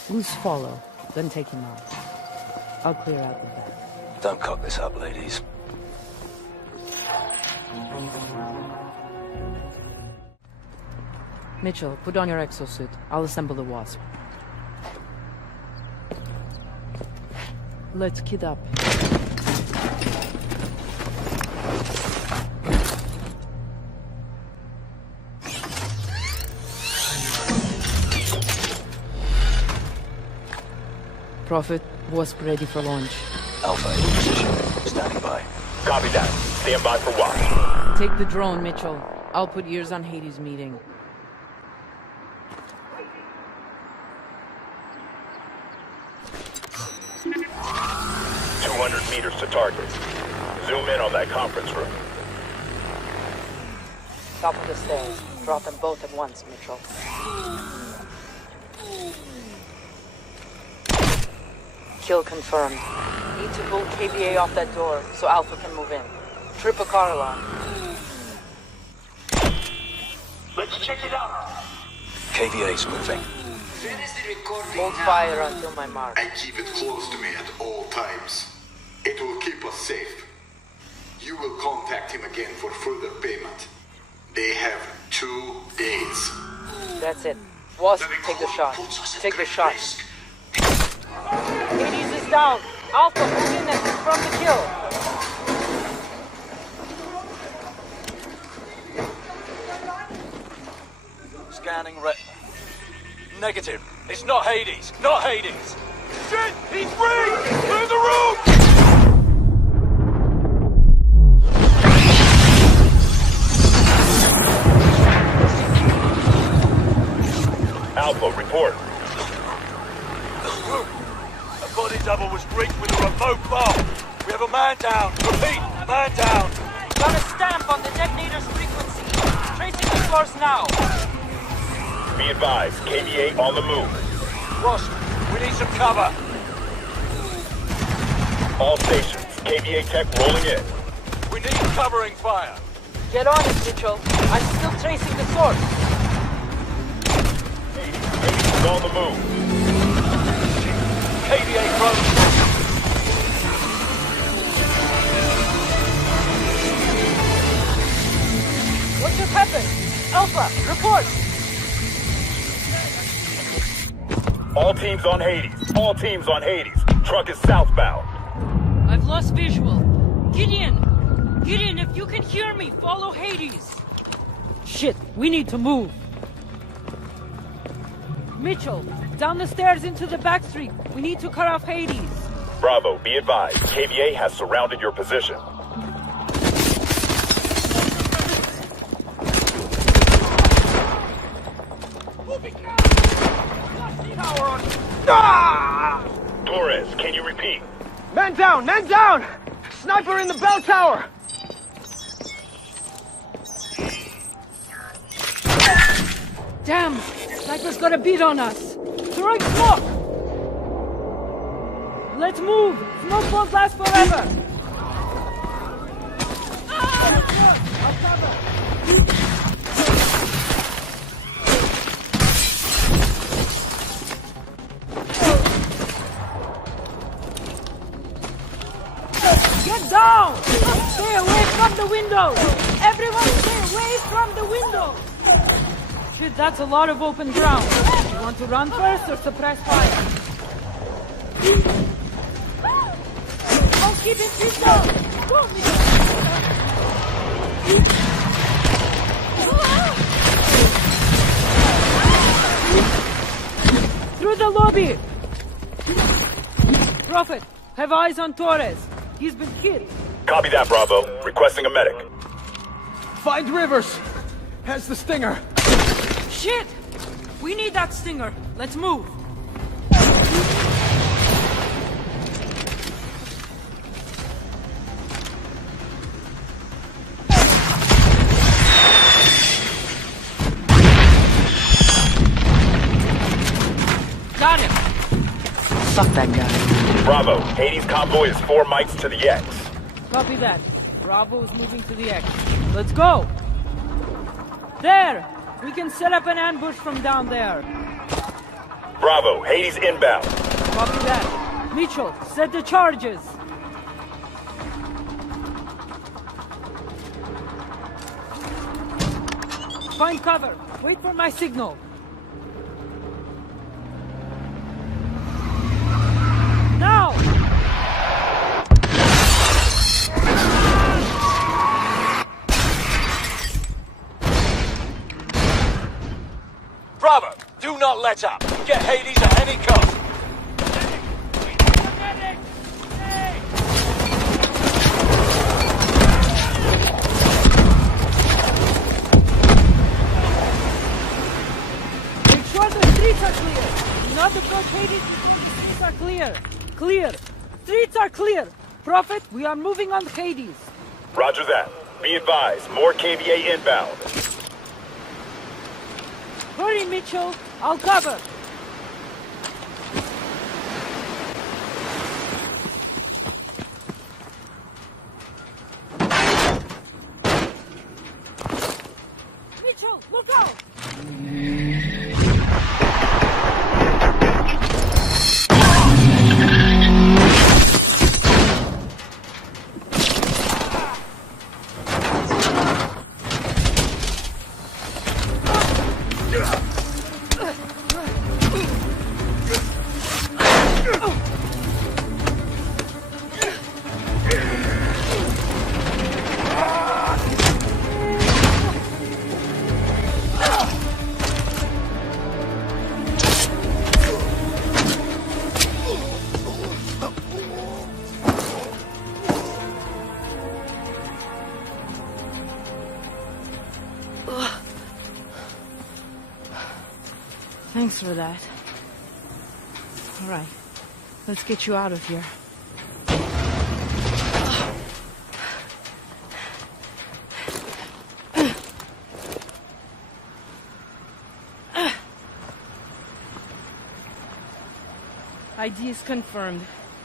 Loose follow, then take him out. I'll clear out the back. Don't cock this up, ladies. Mitchell, put on your exosuit. I'll assemble the Wasp. Let's kid up. Prophet, Wasp ready for launch. Alpha in position. Standing by. Copy that. Stand by for Wasp. Take the drone, Mitchell. I'll put ears on Hades' meeting. Meters to target. Zoom in on that conference room. Top of the stairs. Drop them both at once, Mitchell. Kill confirmed. Need to pull KVA off that door so Alpha can move in. Trip a car alarm. Let's check it out. KVA's moving. Hold fire until my mark. I keep it close to me at all times. It will keep us safe. You will contact him again for further payment. They have 2 days. That's it. Wasp, take the shot. Take the shot. Hades is down. Alpha, move in and confirm the kill. Scanning retina. Negative. It's not Hades. Not Hades. Shit! He's free! Clear the room! Alpha, report. A body double was rigged with a remote bomb. We have a man down. Repeat, man down. Got a stamp on the detonator's frequency. Tracing the source now. Be advised, KVA on the move. Ross, we need some cover. All stations, KVA tech rolling in. We need covering fire. Get on it, Mitchell. I'm still tracing the source. Hades on the move. KVA frozen. What just happened? Alpha, report. All teams on Hades. All teams on Hades. Truck is southbound. I've lost visual. Gideon! Gideon, if you can hear me, follow Hades. Shit, we need to move. Mitchell, down the stairs into the back street. We need to cut off Hades. Bravo, be advised. KVA has surrounded your position. Torres, can you repeat? Man down! Man down! Sniper in the bell tower! Damn! Sniper's got a beat on us! Throwing smoke! Let's move! Smoke won't last forever! Get down! Stay away from the window! Everyone stay away from the window! Shit, that's a lot of open ground. You want to run first or suppress fire? Oh, keep it pinned down! Go, through the lobby! Prophet, have eyes on Torres. He's been hit. Copy that, Bravo. Requesting a medic. Find Rivers! Has the stinger. Shit! We need that stinger. Let's move. Got him. Fuck that guy. Bravo. Hades convoy is 4 mics to the X. Copy that. Bravo is moving to the X. Let's go! There! We can set up an ambush from down there. Bravo. Hades inbound. Copy that. Mitchell, set the charges. Find cover. Wait for my signal. Now! Bravo! Do not let up! Get Hades at any cost! Make sure the streets are clear! Do not approach Hades until the streets are clear! Clear! Streets are clear! Prophet, we are moving on Hades! Roger that. Be advised, more KVA inbound. Hurry, Mitchell! I'll cover! Mitchell, look out! Thanks for that. All right, let's get you out of here. ID is confirmed.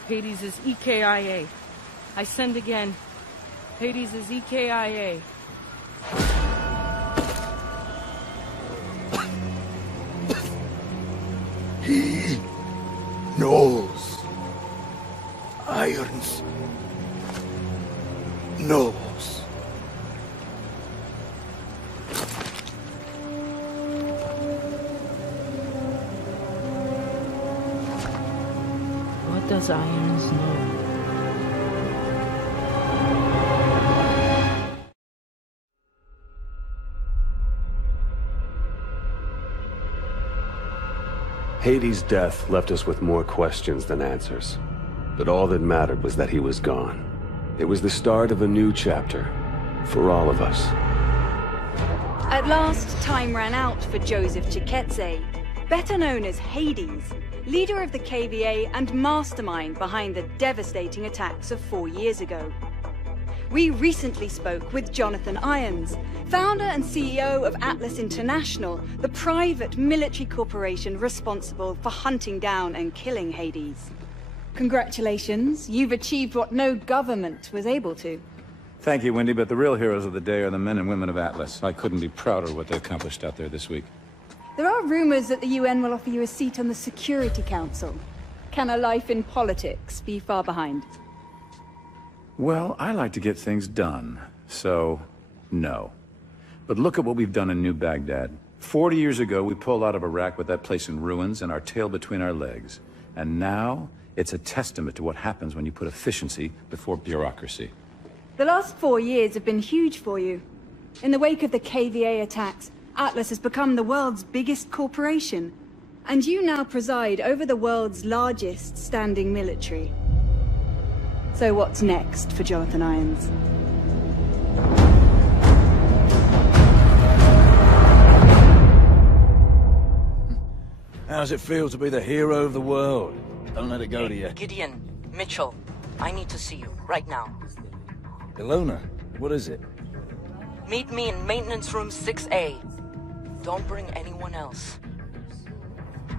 Hades is EKIA. I send again. Hades is EKIA. He knows. Irons knows. What does Irons know? Hades' death left us with more questions than answers. But all that mattered was that he was gone. It was the start of a new chapter, for all of us. At last, time ran out for Joseph Chiketze, better known as Hades, leader of the KVA and mastermind behind the devastating attacks of 4 years ago. We recently spoke with Jonathan Irons, founder and CEO of Atlas International, the private military corporation responsible for hunting down and killing Hades. Congratulations, you've achieved what no government was able to. Thank you, Wendy, but the real heroes of the day are the men and women of Atlas. I couldn't be prouder of what they accomplished out there this week. There are rumors that the UN will offer you a seat on the Security Council. Can a life in politics be far behind? Well, I like to get things done, so no. But look at what we've done in New Baghdad. 40 years ago, we pulled out of Iraq with that place in ruins and our tail between our legs. And now, it's a testament to what happens when you put efficiency before bureaucracy. The last 4 years have been huge for you. In the wake of the KVA attacks, Atlas has become the world's biggest corporation. And you now preside over the world's largest standing military. So what's next for Jonathan Irons? How's it feel to be the hero of the world? Don't let it go to you. Gideon, Mitchell, I need to see you, right now. Ilona, what is it? Meet me in maintenance room 6A. Don't bring anyone else.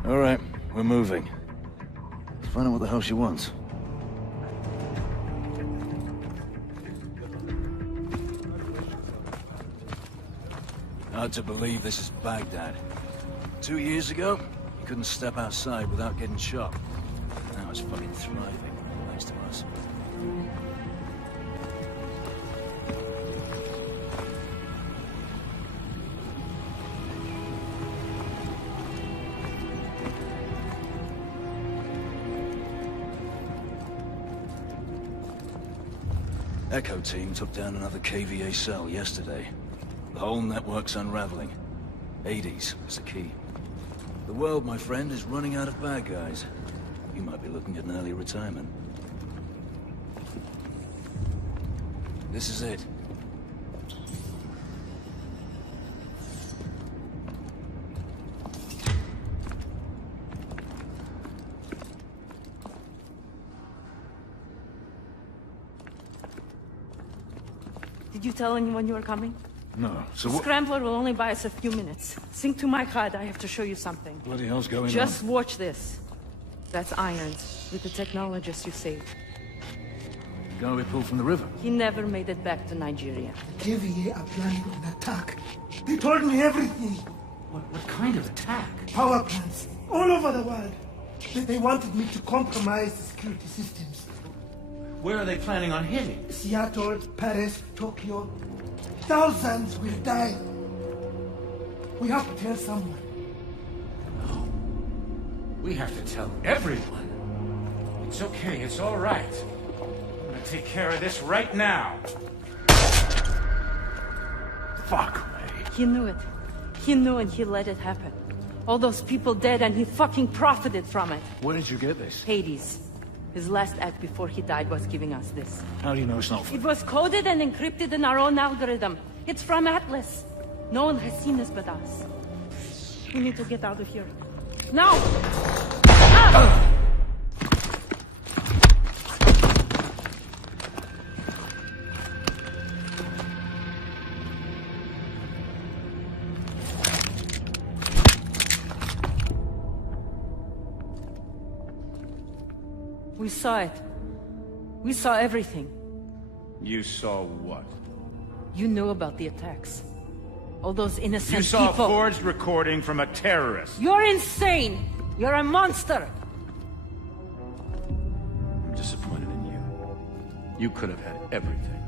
All right, we're moving. Let's find out what the hell she wants. Hard to believe this is Baghdad. 2 years ago, you couldn't step outside without getting shot. Now it's fucking thriving, thanks to us. Echo team took down another KVA cell yesterday. The whole network's unraveling. Hades is the key. The world, my friend, is running out of bad guys. You might be looking at an early retirement. This is it. Did you tell anyone you were coming? No, so what? Scrambler will only buy us a few minutes. Sync to my HUD, I have to show you something. Bloody hell's going on? Just watch this. That's Irons, with the technologist you saved. The guy we pulled from the river. He never made it back to Nigeria. KVA are planning an attack. They told me everything. What kind of attack? Power plants, all over the world. They wanted me to compromise the security systems. Where are they planning on hitting? Seattle, Paris, Tokyo. Thousands will die. We have to tell someone. No. We have to tell everyone. It's okay, it's all right. I'm gonna take care of this right now. Fuck, Ray. He knew it. He knew and he let it happen. All those people dead and he fucking profited from it. Where did you get this? Hades. His last act before he died was giving us this. How do you know it's not It was coded and encrypted in our own algorithm. It's from Atlas. No one has seen this but us. We need to get out of here. Now! Ah! We saw it. We saw everything. You saw what? You knew about the attacks. All those innocent You saw people. a forged recording from a terrorist. You're insane! You're a monster! I'm disappointed in you. You could have had everything.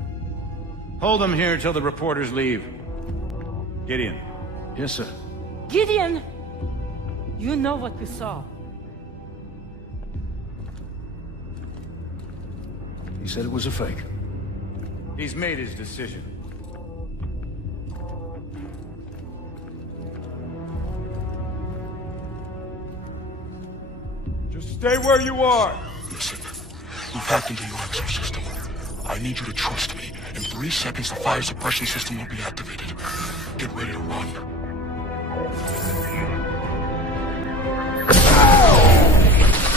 Hold them here till the reporters leave. Gideon. Yes, sir. Gideon! You know what we saw. He said it was a fake. He's made his decision. Just stay where you are. Listen, we've hacked into your exosystem. I need you to trust me. In 3 seconds, the fire suppression system will be activated. Get ready to run.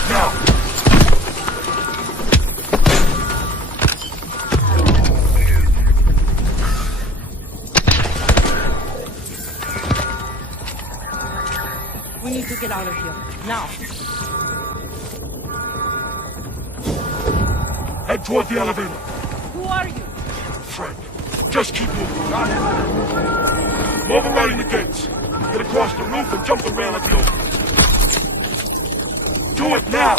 Now! We need to get out of here. Now. Head toward the elevator. Who are you? Friend, just keep moving. I'm overriding the gates. Get across the roof and jump the rail at the opening. Do it now!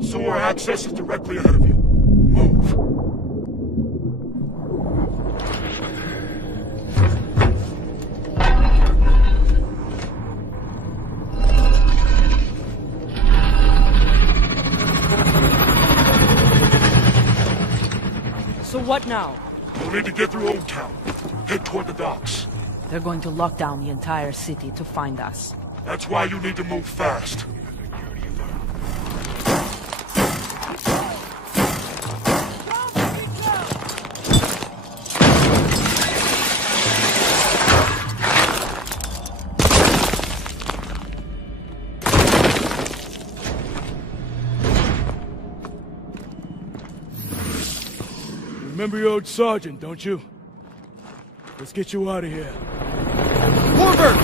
Sewer access is directly ahead of you. Move. what now? You'll need to get through Old Town. Head toward the docks. They're going to lock down the entire city to find us. That's why you need to move fast. Remember your old sergeant, don't you? Let's get you out of here. Warbird!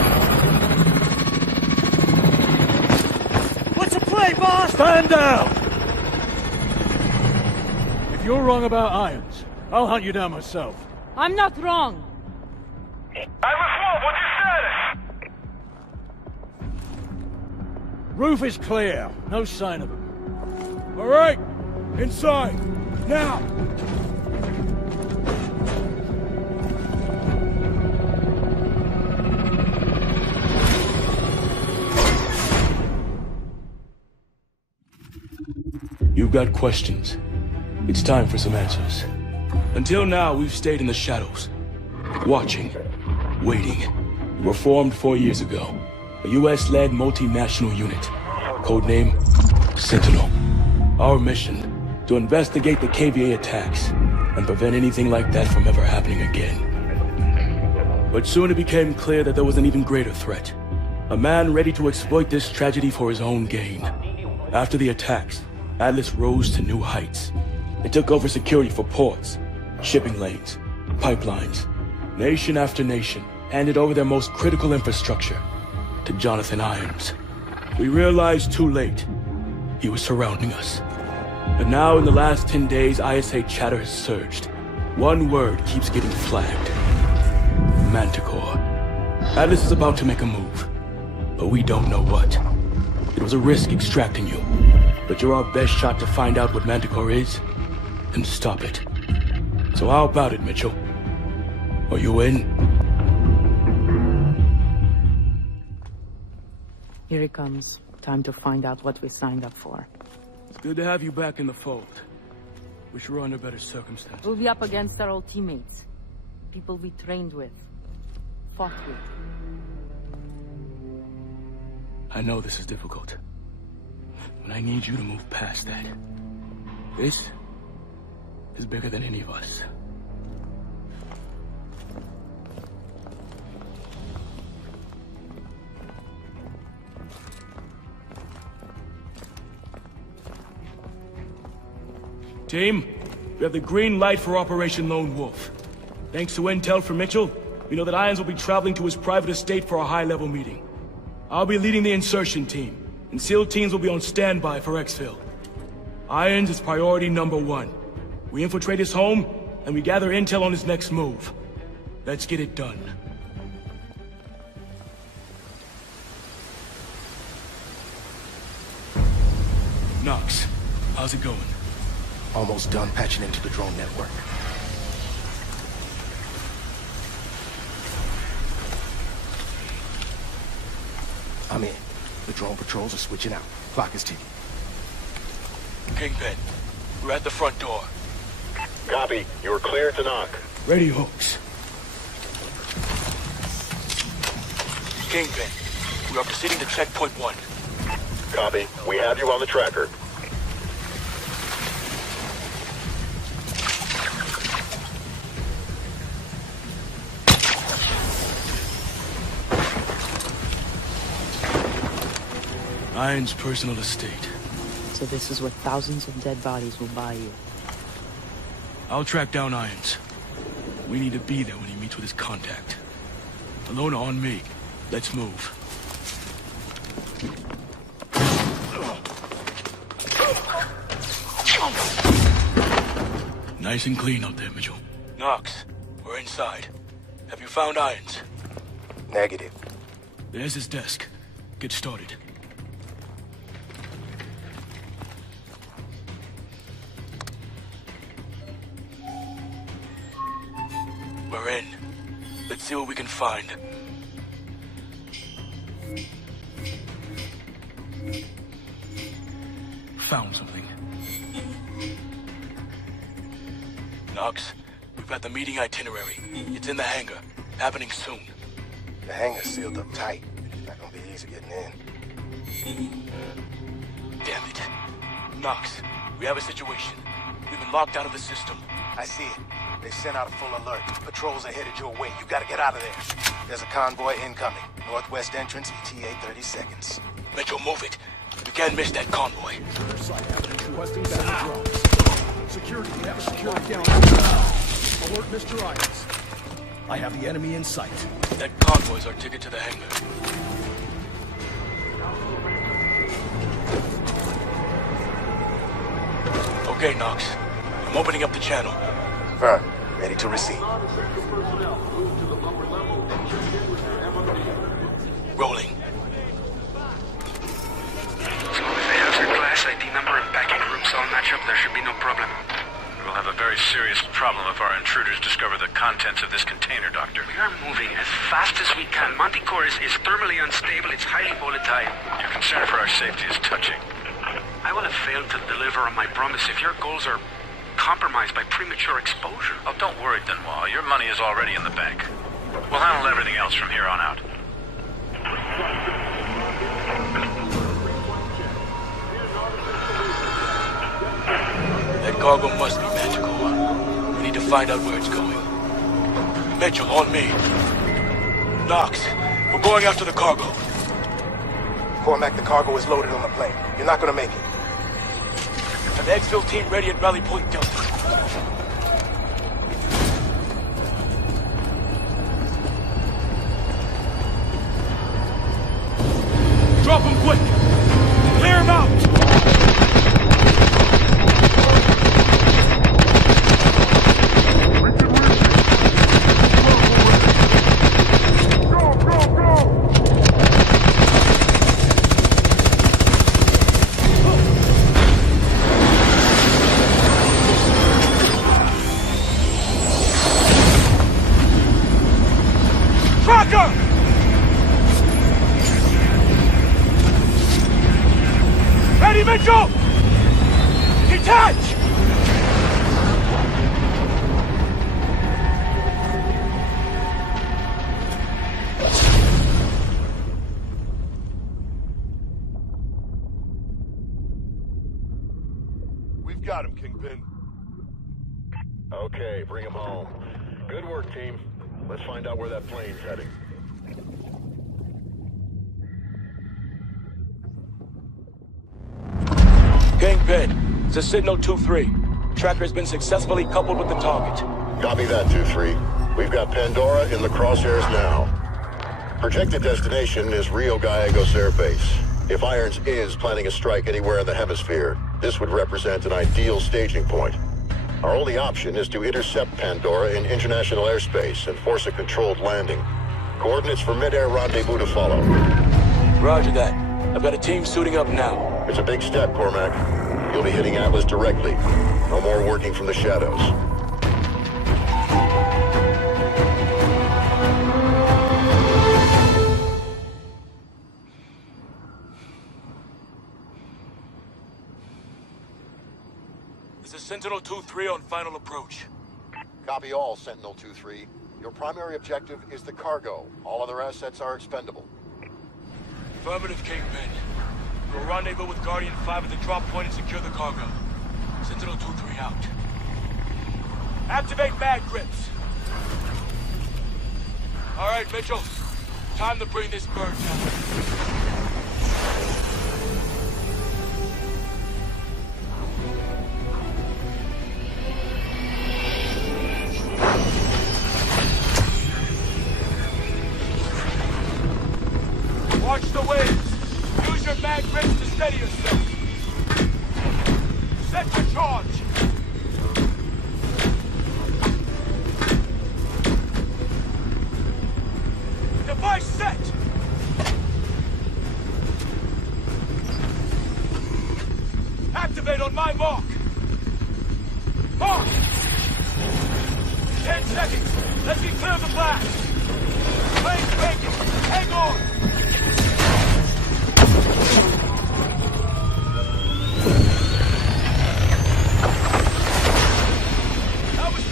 What's the play, boss? Stand down! If you're wrong about Irons, I'll hunt you down myself. I'm not wrong. What's your status? Roof is clear. No sign of him. All right. Inside. Now. You've got questions. It's time for some answers. Until now, we've stayed in the shadows. Watching. Waiting. We were formed 4 years ago. A US-led multinational unit. Codename Sentinel. Our mission, to investigate the KVA attacks and prevent anything like that from ever happening again. But soon it became clear that there was an even greater threat. A man ready to exploit this tragedy for his own gain. After the attacks, Atlas rose to new heights. It took over security for ports, shipping lanes, pipelines. Nation after nation handed over their most critical infrastructure to Jonathan Irons. We realized too late he was surrounding us. But now in the last 10 days, ISA chatter has surged. One word keeps getting flagged. Manticore. Atlas is about to make a move, but we don't know what. It was a risk extracting you, but you're our best shot to find out what Manticore is and stop it. So how about it, Mitchell? Are you in? Here he comes. Time to find out what we signed up for. It's good to have you back in the fold. Wish we were under better circumstances. We'll be up against our old teammates. People we trained with. Fought with. I know this is difficult, but I need you to move past that. This is bigger than any of us. Team, we have the green light for Operation Lone Wolf. Thanks to intel from Mitchell, we know that Irons will be traveling to his private estate for a high-level meeting. I'll be leading the insertion team, and SEAL teams will be on standby for exfil. Irons is priority #1. We infiltrate his home, and we gather intel on his next move. Let's get it done. Knox, how's it going? Almost done patching into the drone network. I'm in. The drone patrols are switching out. Clock is ticking. Kingpin, we're at the front door. Copy. You are cleared to knock. Ready, hooks. Kingpin, we are proceeding to checkpoint 1. Copy. We have you on the tracker. Irons' personal estate. So this is what thousands of dead bodies will buy you. I'll track down Irons. We need to be there when he meets with his contact. Alone on me. Let's move. Nice and clean out there, Mitchell. Knox, we're inside. Have you found Irons? Negative. There's his desk. Get started. We're in. Let's see what we can find. Found something. Knox. We've got the meeting itinerary. It's in the hangar. Happening soon. The hangar's sealed up tight. Not gonna be easy getting in. Damn it. Knox, we have a situation. We've been locked out of the system. I see it. They sent out a full alert. Patrols are headed your way. You gotta get out of there. There's a convoy incoming. Northwest entrance, ETA 30 seconds. Mitchell, move it. We can't miss that convoy. Requesting battle drones. Security, we have a security down. Alert Mr. Irons. I have the enemy in sight. That convoy's our ticket to the hangar. Okay, Knox. I'm opening up the channel. Firm. Ready to receive. Rolling. So if they have their class ID number and packing room cell matchup, there should be no problem. We'll have a very serious problem if our intruders discover the contents of this container, Doctor. We are moving as fast as we can. Manticore is thermally unstable. It's highly volatile. Your concern for our safety is touching. I will have failed to deliver on my promise if your goals are compromised by premature exposure. Oh, don't worry, Denoir. Your money is already in the bank. We'll handle everything else from here on out. That cargo must be magical. We need to find out where it's going. Mitchell, on me. Knox, we're going after the cargo. Cormac, the cargo is loaded on the plane. You're not gonna make it. Have the exfil team ready at Rally Point Delta. Drop him quick! Clear him out! Ready, Mitchell! Detach! We've got him, Kingpin. Okay, bring him home. Good work, team. Let's find out where that plane's heading. Kingpin, it's a Signal 2-3. Tracker's been successfully coupled with the target. Copy that, 2-3. We've got Pandora in the crosshairs now. Projected destination is Rio Gallegos Air Base. If Irons is planning a strike anywhere in the hemisphere, this would represent an ideal staging point. Our only option is to intercept Pandora in international airspace and force a controlled landing. Coordinates for mid-air rendezvous to follow. Roger that. I've got a team suiting up now. It's a big step, Cormac. You'll be hitting Atlas directly. No more working from the shadows. This is Sentinel 2-3 on final approach. Copy all, Sentinel 2-3. Your primary objective is the cargo. All other assets are expendable. Affirmative, Kingpin. We'll rendezvous with Guardian 5 at the drop point and secure the cargo. Sentinel 2-3 out. Activate mag grips. All right, Mitchell. Time to bring this bird down. Watch the waves. Use your mag grips to steady yourself. Set your charge. Device set. Activate on my mark. Mark. 10 seconds. Let's get clear of the blast. Plane's breaking. Hang on. That was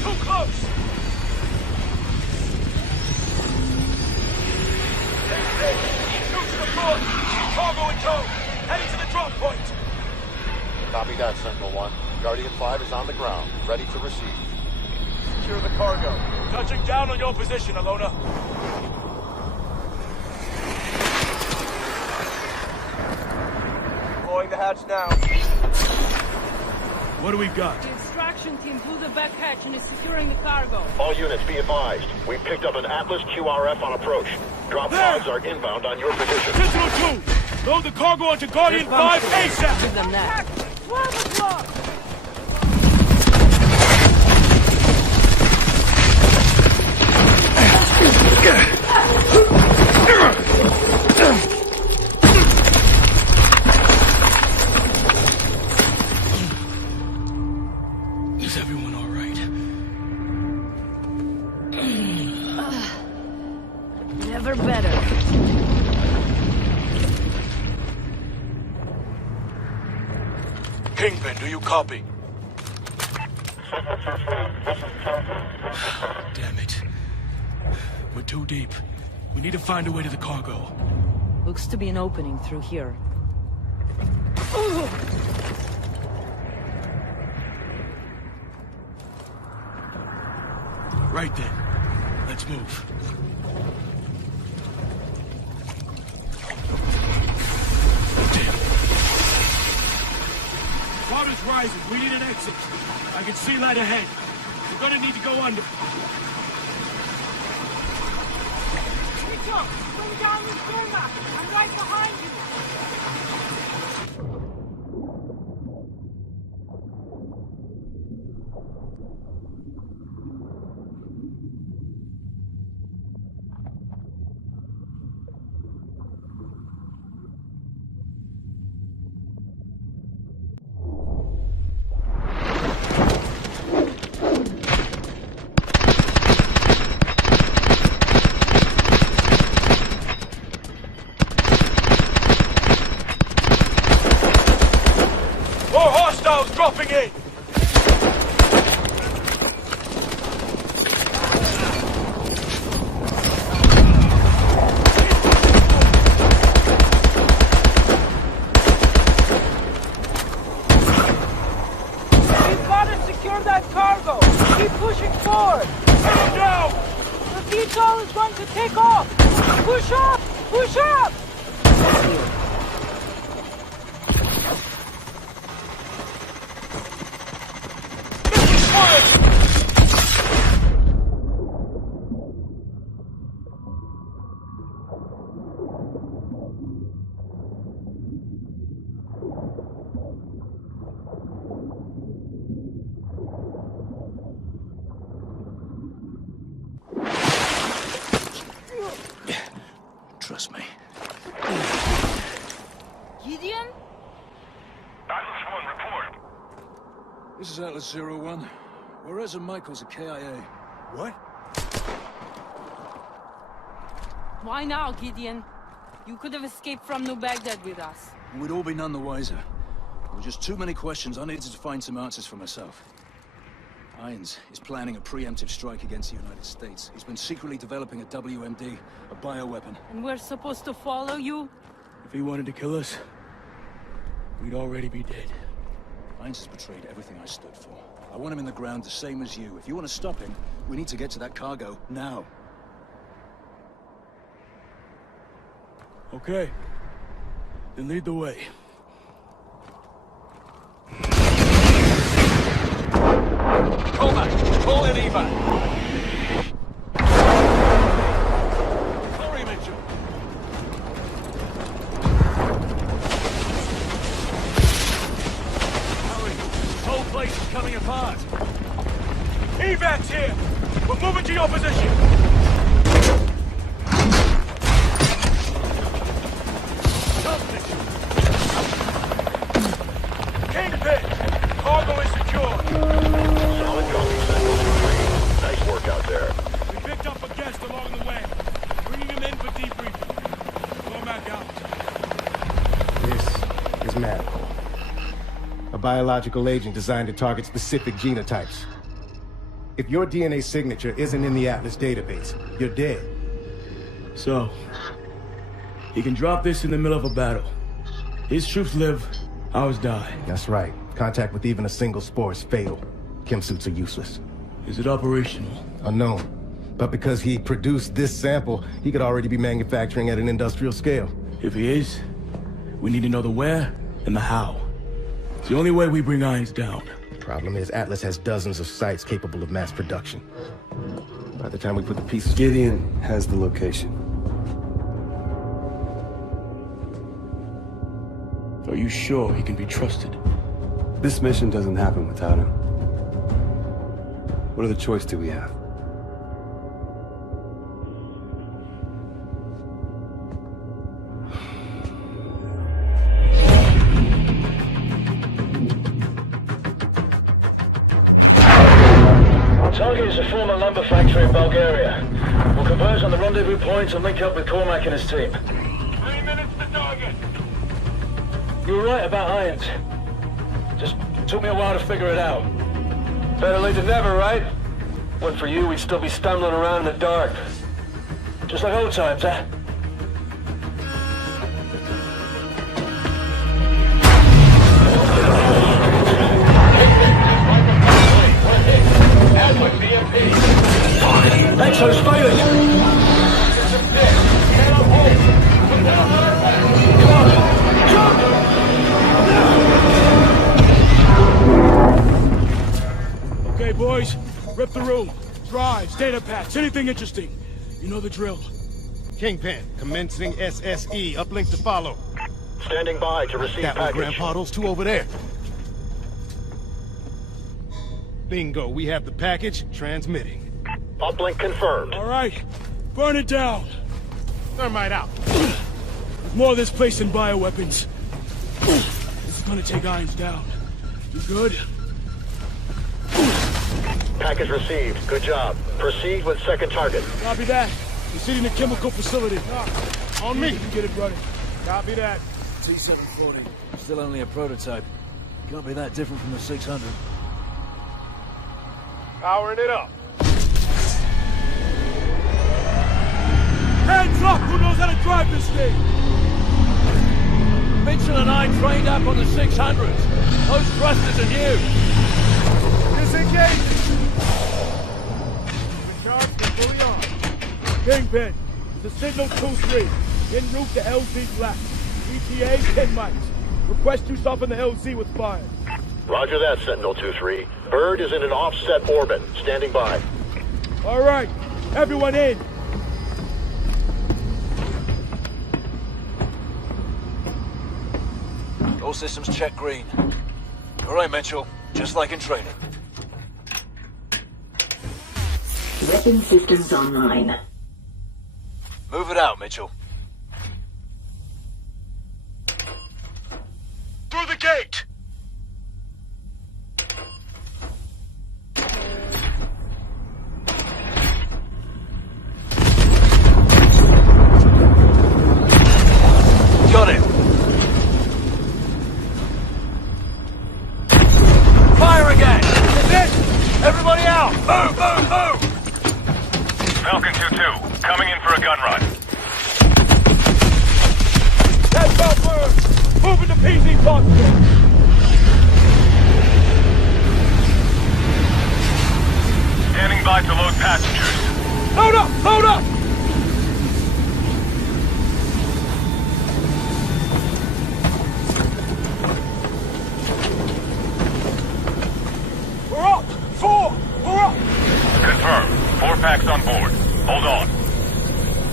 Pandora. Guardian 5 is on the ground, ready to receive. Secure the cargo. Touching down on your position, Alona. Deploying the hatch now. What do we got? The extraction team blew the back hatch and is securing the cargo. All units be advised. We've picked up an Atlas QRF on approach. Drop pods are inbound on your position. Sentinel 2! Load the cargo onto Guardian 5 ASAP! Give them that. 12 o'clock! Is everyone all right? Never better. Kingpin, do you copy? Damn it. We're too deep. We need to find a way to the cargo. Looks to be an opening through here. Right then. Let's move. Water's rising. We need an exit. I can see light ahead. We're gonna need to go under. Mitchell, bring down this camera. I'm right behind you. Dropping in! We've got to secure that cargo. Keep pushing forward. Get down! The VTOL is going to take off. Push up! Push up! Trust me. Gideon? Atlas 1, report. This is Atlas 01. Juarez and Michaels at KIA. What? Why now, Gideon? You could have escaped from New Baghdad with us. We'd all be none the wiser. There were just too many questions. I needed to find some answers for myself. Irons is planning a preemptive strike against the United States. He's been secretly developing a WMD, a bioweapon. And we're supposed to follow you? If he wanted to kill us, we'd already be dead. Irons has betrayed everything I stood for. I want him in the ground the same as you. If you want to stop him, we need to get to that cargo now. Okay. Then lead the way. Combat! Call in evac! Hurry, Mitchell! Hurry! This whole place is coming apart! Evac's here! We're moving to your position! Jump, Mitchell! Kingpin! Cargo is secured! Solid copy, Sentinel 2-3. Nice work out there. We picked up a guest along the way. Bringing him in for debriefing. Go back out. This is medical. A biological agent designed to target specific genotypes. If your DNA signature isn't in the Atlas database, you're dead. So, he can drop this in the middle of a battle. His troops live, ours die. That's right. Contact with even a single spore is fatal. Chem suits are useless. Is it operational? Unknown. But because he produced this sample, he could already be manufacturing at an industrial scale. If he is, we need to know the where and the how. It's the only way we bring Irons down. Problem is, Atlas has dozens of sites capable of mass production. By the time we put the pieces... Gideon has the location. Are you sure he can be trusted? This mission doesn't happen without him. What other choice do we have? Target is a former lumber factory in Bulgaria. We'll converge on the rendezvous points and link up with Cormac and his team. 3 minutes to target. You were right about Irons. Just took me a while to figure it out. Better late than never, right? Went for you, we'd still be stumbling around in the dark. Just like old times, huh? Exo's failing! Okay, boys, rip the room. Drives, data packs, anything interesting. You know the drill. Kingpin, commencing SSE, uplink to follow. Standing by to receive That was package. Grandpa, those two over there. Bingo, we have the package, transmitting. Uplink confirmed. All right, burn it down. Thermite out. There's more of this place than bioweapons. This is gonna take Irons down. You good? Package received. Good job. Proceed with second target. Copy that. We're sitting in a chemical facility. On me. You can get it running. Copy that. T-740. Still only a prototype. Can't be that different from the 600. Powering it up. Hands up! Who knows how to drive this thing? Mitchell and I trained up on the 600s. Those thrusters are new. Disengage! Charge is fully on. Kingpin, it's a signal 2-3. En route to LZ Black. ETA 10 miles. Request you soften the LZ with fire. Roger that, Sentinel 2-3. Bird is in an offset orbit. Standing by. All right, everyone in. All systems check green. All right, Mitchell. Just like in training. Weapon systems online. Move it out, Mitchell. Through the gate! Got it. Fire again! Everybody out! Move, move, move! Falcon 2-2, coming in for a gun run. That's our bird! Moving to PZ Foxtrot! Standing by to load passengers. Load up! Load up! We're up! 4! We're up! Confirmed. 4 packs on board. Hold on.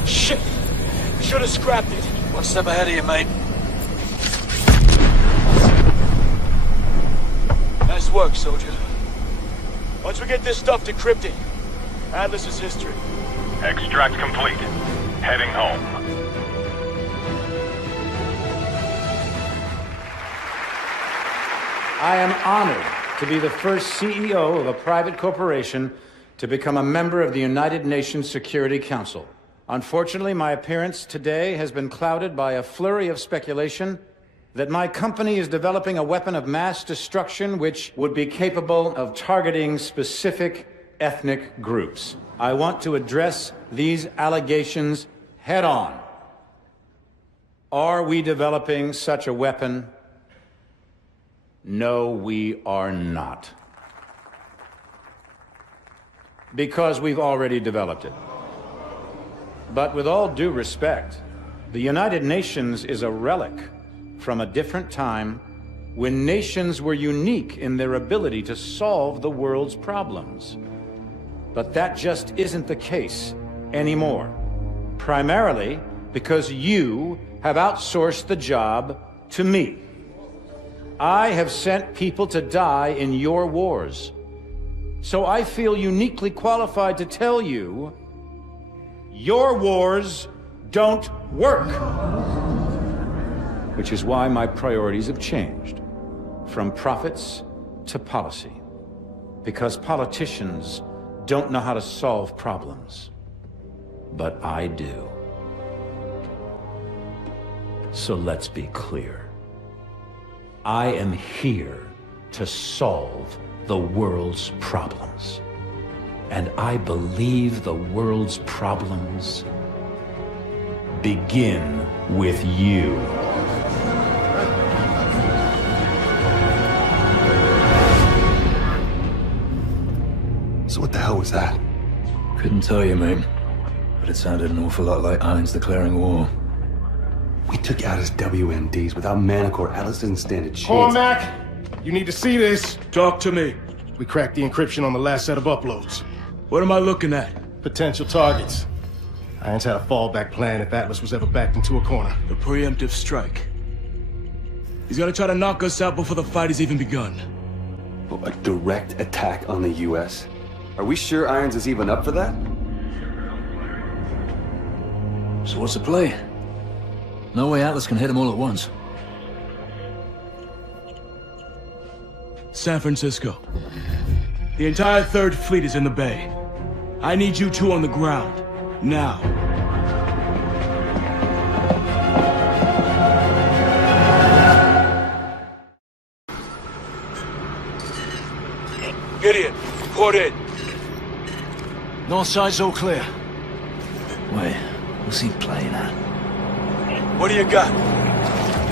Shit! Should have scrapped it. One step ahead of you, mate. Nice work, soldier. Once we get this stuff decrypted, Atlas is history. Extract complete. Heading home. I am honored to be the first CEO of a private corporation to become a member of the United Nations Security Council. Unfortunately, my appearance today has been clouded by a flurry of speculation that my company is developing a weapon of mass destruction which would be capable of targeting specific ethnic groups. I want to address these allegations head on. Are we developing such a weapon? No, we are not. Because we've already developed it. But with all due respect, the United Nations is a relic from a different time when nations were unique in their ability to solve the world's problems. But that just isn't the case anymore. Primarily because you have outsourced the job to me. I have sent people to die in your wars. So I feel uniquely qualified to tell you, your wars don't work. Which is why my priorities have changed, from profits to policy. Because politicians don't know how to solve problems. But I do. So let's be clear. I am here to solve the world's problems. And I believe the world's problems begin with you. So what the hell was that? Couldn't tell you, mate. But it sounded an awful lot like Irons declaring war. We took out his WMDs. Without Manticore, Atlas doesn't stand a chance. Cormac, you need to see this. Talk to me. We cracked the encryption on the last set of uploads. What am I looking at? Potential targets. Irons had a fallback plan if Atlas was ever backed into a corner. A preemptive strike. He's gonna try to knock us out before the fight has even begun. A direct attack on the U.S.? Are we sure Irons is even up for that? So what's the play? No way Atlas can hit them all at once. San Francisco. The entire 3rd Fleet is in the bay. I need you two on the ground. Now. Gideon, report in. North side's all clear. Wait, what's he playing at? What do you got?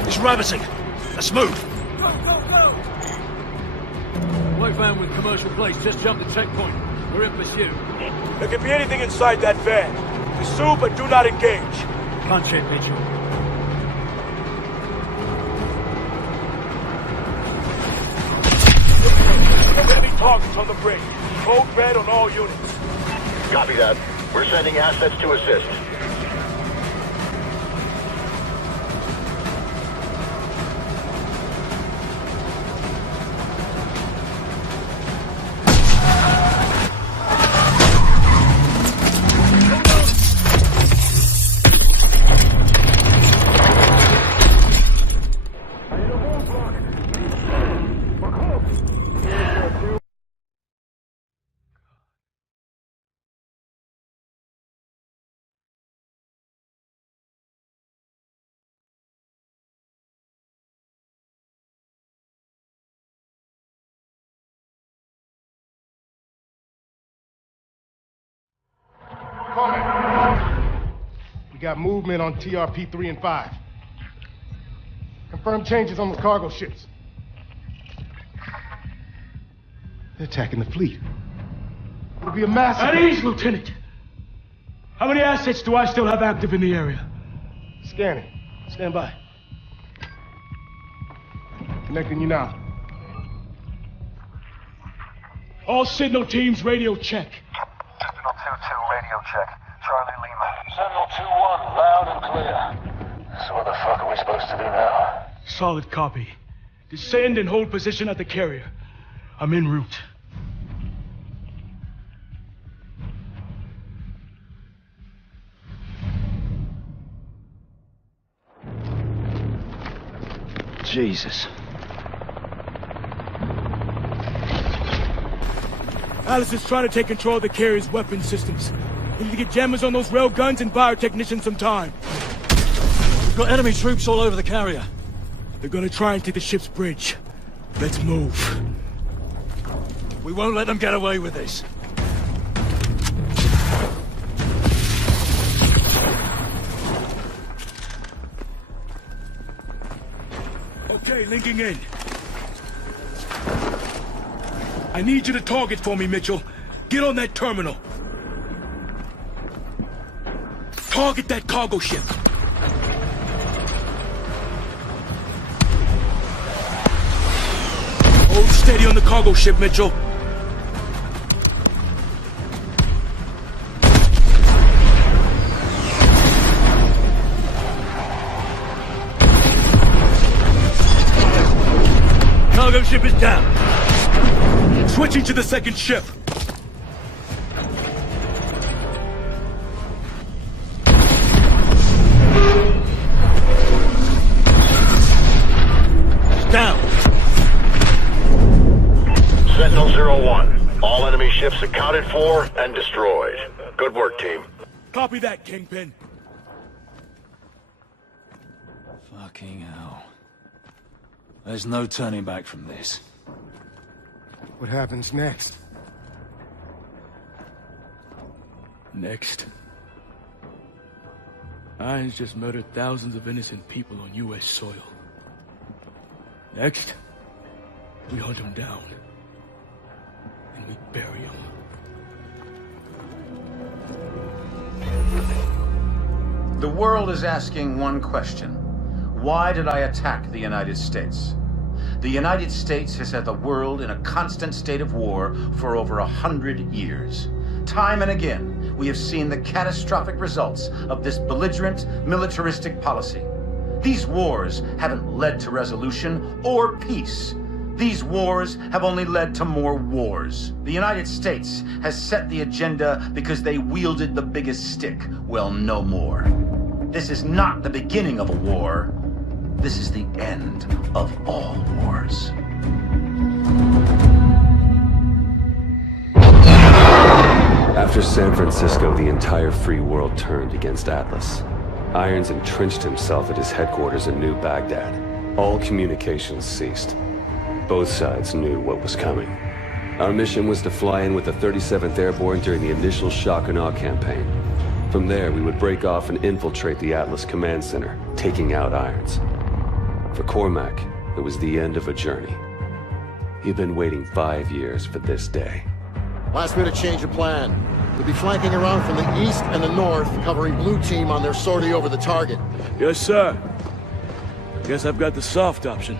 It's rabbiting. Let's move. White van with commercial plates just jumped the checkpoint. We're in pursuit. There can be anything inside that van. Pursue, but do not engage. Punch it, Mitchell. Enemy targets on the bridge. Code red on all units. Copy that. We're sending assets to assist. We got movement on TRP 3 and 5. Confirmed changes on the cargo ships. They're attacking the fleet. It'll be a massacre. At ease, Lieutenant. How many assets do I still have active in the area? Scanning. Stand by. Connecting you now. All signal teams, radio check. Signal 2-2, radio check. Charlie Lima. Signal 2-1, loud and clear. So what the fuck are we supposed to do now? Solid copy. Descend and hold position at the carrier. I'm en route. Jesus. Alice is trying to take control of the carrier's weapon systems. We need to get jammers on those rail guns and buy our technicians some time. We've got enemy troops all over the carrier. They're gonna try and take the ship's bridge. Let's move. We won't let them get away with this. Okay, linking in. I need you to target for me, Mitchell. Get on that terminal. Target that cargo ship. Hold steady on the cargo ship, Mitchell. Cargo ship is down. Switching to the second ship. Down. Sentinel-01. All enemy ships accounted for and destroyed. Good work, team. Copy that, Kingpin. Fucking hell. There's no turning back from this. What happens next? Next. Irons just murdered thousands of innocent people on U.S. soil. Next, we hunt them down. And we bury them. The world is asking one question. Why did I attack the United States? The United States has had the world in a constant state of war for over 100 years. Time and again, we have seen the catastrophic results of this belligerent, militaristic policy. These wars haven't led to resolution or peace. These wars have only led to more wars. The United States has set the agenda because they wielded the biggest stick. Well, no more. This is not the beginning of a war. This is the end of all wars. After San Francisco, the entire free world turned against Atlas. Irons entrenched himself at his headquarters in New Baghdad. All communications ceased. Both sides knew what was coming. Our mission was to fly in with the 37th Airborne during the initial shock and awe campaign. From there, we would break off and infiltrate the Atlas Command Center, taking out Irons. For Cormac, it was the end of a journey. He'd been waiting 5 years for this day. Last minute change of plan. We'll be flanking around from the east and the north, covering blue team on their sortie over the target. Yes, sir. Guess I've got the soft option.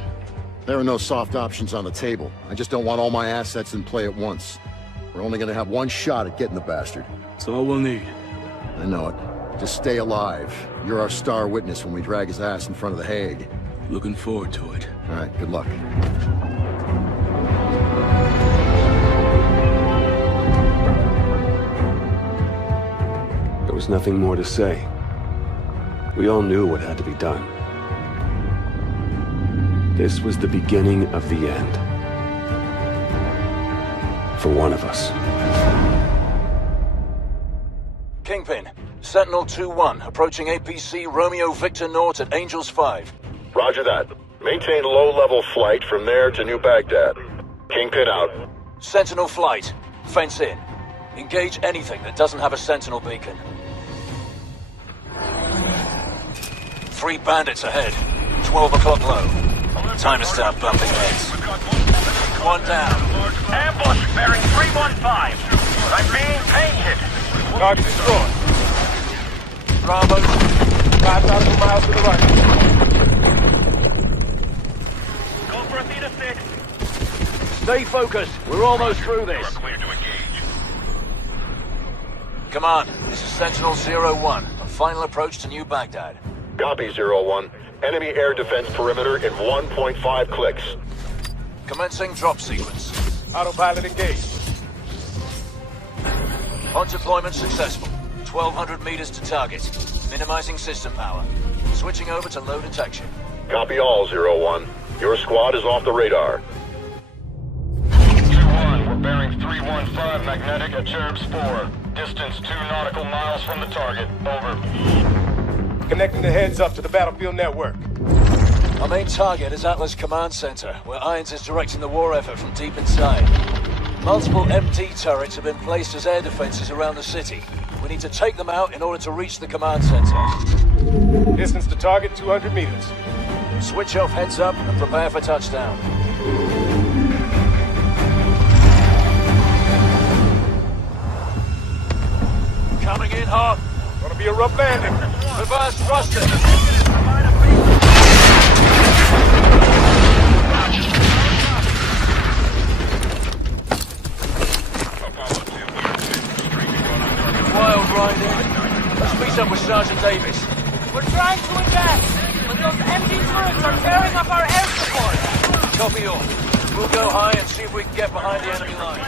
There are no soft options on the table. I just don't want all my assets in play at once. We're only gonna have one shot at getting the bastard. That's all we'll need. I know it. Just stay alive. You're our star witness when we drag his ass in front of the Hague. Looking forward to it. All right, good luck. There was nothing more to say. We all knew what had to be done. This was the beginning of the end. For one of us. Kingpin, Sentinel 2-1, approaching APC Romeo Victor North at Angels 5. Roger that. Maintain low-level flight from there to New Baghdad. Kingpin out. Sentinel flight. Fence in. Engage anything that doesn't have a Sentinel beacon. 3 bandits ahead. 12 o'clock low. Time to start bumping heads. 1 down. Ambush bearing 315. I'm being painted. Target destroyed. Bravo. 5,000 miles to the right. Go for a Theta 6. Stay focused. We're almost through this. Clear to engage. Come on. This is Sentinel 01. A final approach to New Baghdad. Copy, 01. Enemy air defense perimeter in 1.5 clicks. Commencing drop sequence. Autopilot engaged. On deployment successful. 1,200 meters to target. Minimizing system power. Switching over to low detection. Copy all, 01. Your squad is off the radar. 2-1, we're bearing 315 magnetic at Cherub's 4. Distance 2 nautical miles from the target. Over. Connecting the heads up to the battlefield network. Our main target is Atlas Command Center, where Irons is directing the war effort from deep inside. Multiple MT turrets have been placed as air defenses around the city. We need to take them out in order to reach the command center. Distance to target 200 meters. Switch off heads up and prepare for touchdown. you're abandoned. Reverse thrusters. Wild ride in. Let's meet up with Sergeant Davis. We're trying to advance, but those empty turrets are tearing up our air support. Copy all. We'll go high and see if we can get behind the enemy line.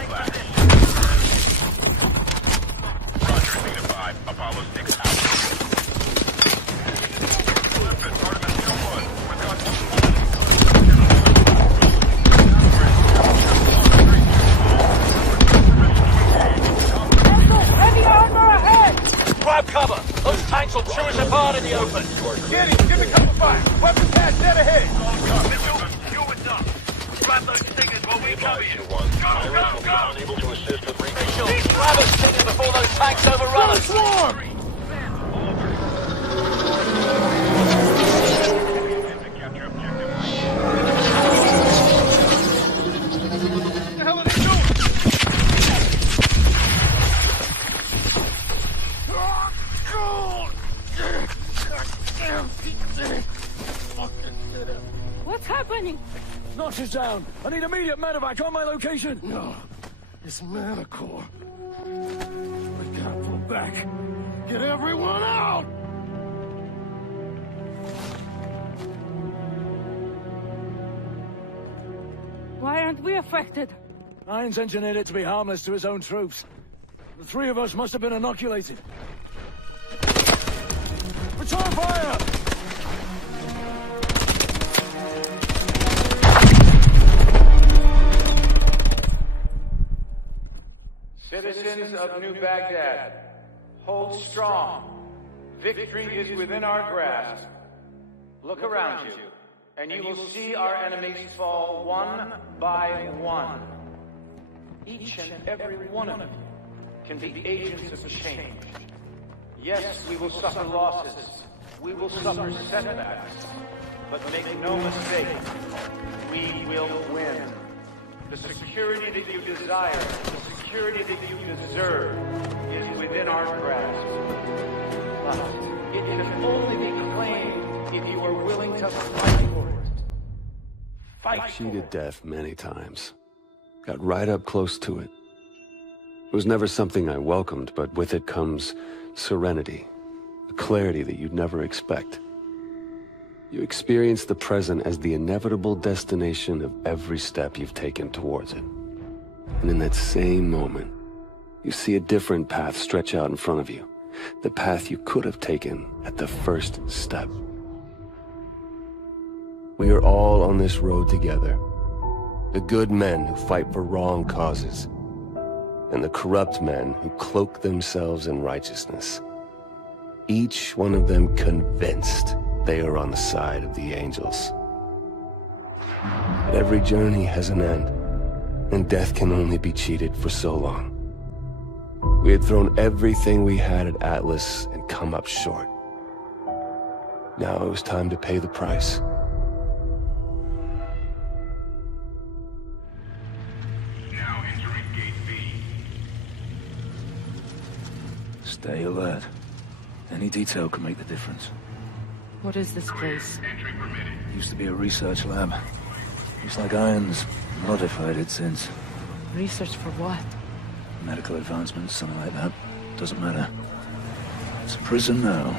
Roger, Beta 5, Apollo 6 out. Listen, Artemis 2-1. We've got Heavy armor ahead! Grab cover! Those tanks will chew us apart in the open! Get him! Give me cover fire! Weapon cache dead ahead! you and Duck. Grab those stingers while we cover you. Go, go! Unable to assist with Mitchell, grab us stingers before those tanks overrun us! Swarm! What's happening? Notch is down. I need immediate medevac on my location. No, it's Manicore. We gotta pull back. Get everyone out! Why aren't we affected? Irons engineered it to be harmless to his own troops. The three of us must have been inoculated. Return fire! Citizens of New Baghdad, hold strong. Victory is within our grasp. Look around you, and you will see our enemies fall one by one. Each and every one of you can be agents of change. Yes, we will suffer losses. We will suffer setbacks. But make no mistake, we will win. The security that you desire, the security that you deserve, is within our grasp. But it can only be claimed if you are willing to fight for it. Fight I cheated death many times. Got right up close to it. It was never something I welcomed, but with it comes serenity, a clarity that you'd never expect. You experience the present as the inevitable destination of every step you've taken towards it. And in that same moment, you see a different path stretch out in front of you, the path you could have taken at the first step. We are all on this road together. The good men who fight for wrong causes, and the corrupt men who cloak themselves in righteousness. Each one of them convinced they are on the side of the angels. But every journey has an end, and death can only be cheated for so long. We had thrown everything we had at Atlas and come up short. Now it was time to pay the price. Now entering Gate B. Stay alert. Any detail can make the difference. What is this place? Entry permitted. Used to be a research lab. Looks like Irons modified it since. Research for what? Medical advancements, something like that. Doesn't matter. It's a prison now.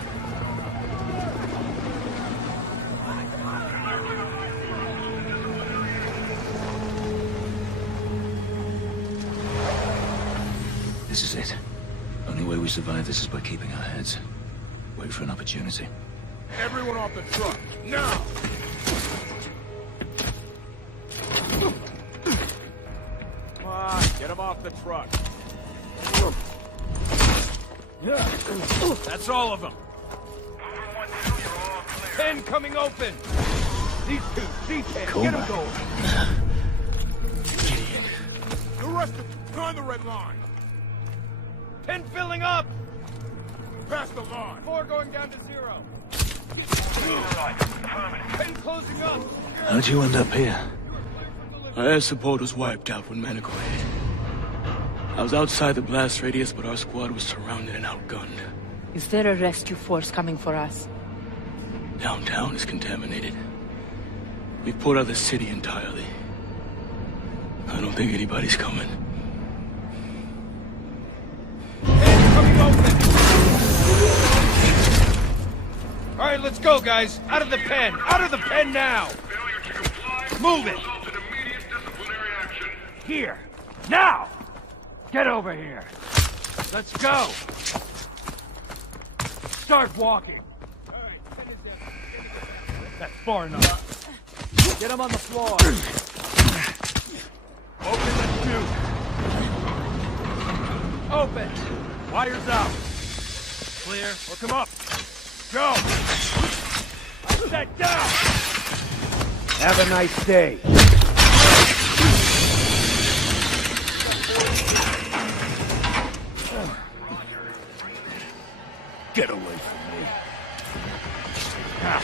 This is it. Only way we survive this is by keeping our heads. Wait for an opportunity. Everyone off the truck, now! Come on, get him off the truck. That's all of them. 10 coming open. These two, C10, get them going. Idiot. The rest of them, behind the red line. 10 filling up. Past the line. 4 going down to 0. 10 closing up. How'd you end up here? Our air support was wiped out when Manicore hit. I was outside the blast radius, but our squad was surrounded and outgunned. Is there a rescue force coming for us? Downtown is contaminated. We've pulled out of the city entirely. I don't think anybody's coming. All right, let's go, guys. Out of the pen. Out of the pen now. Move it. Here. Now. Get over here. Let's go. Start walking. All right, that's far enough. Get him on the floor. Open the chute. Open. Wires out. Clear. Hook him up. Go! Set down! Have a nice day. Get away from me. Now.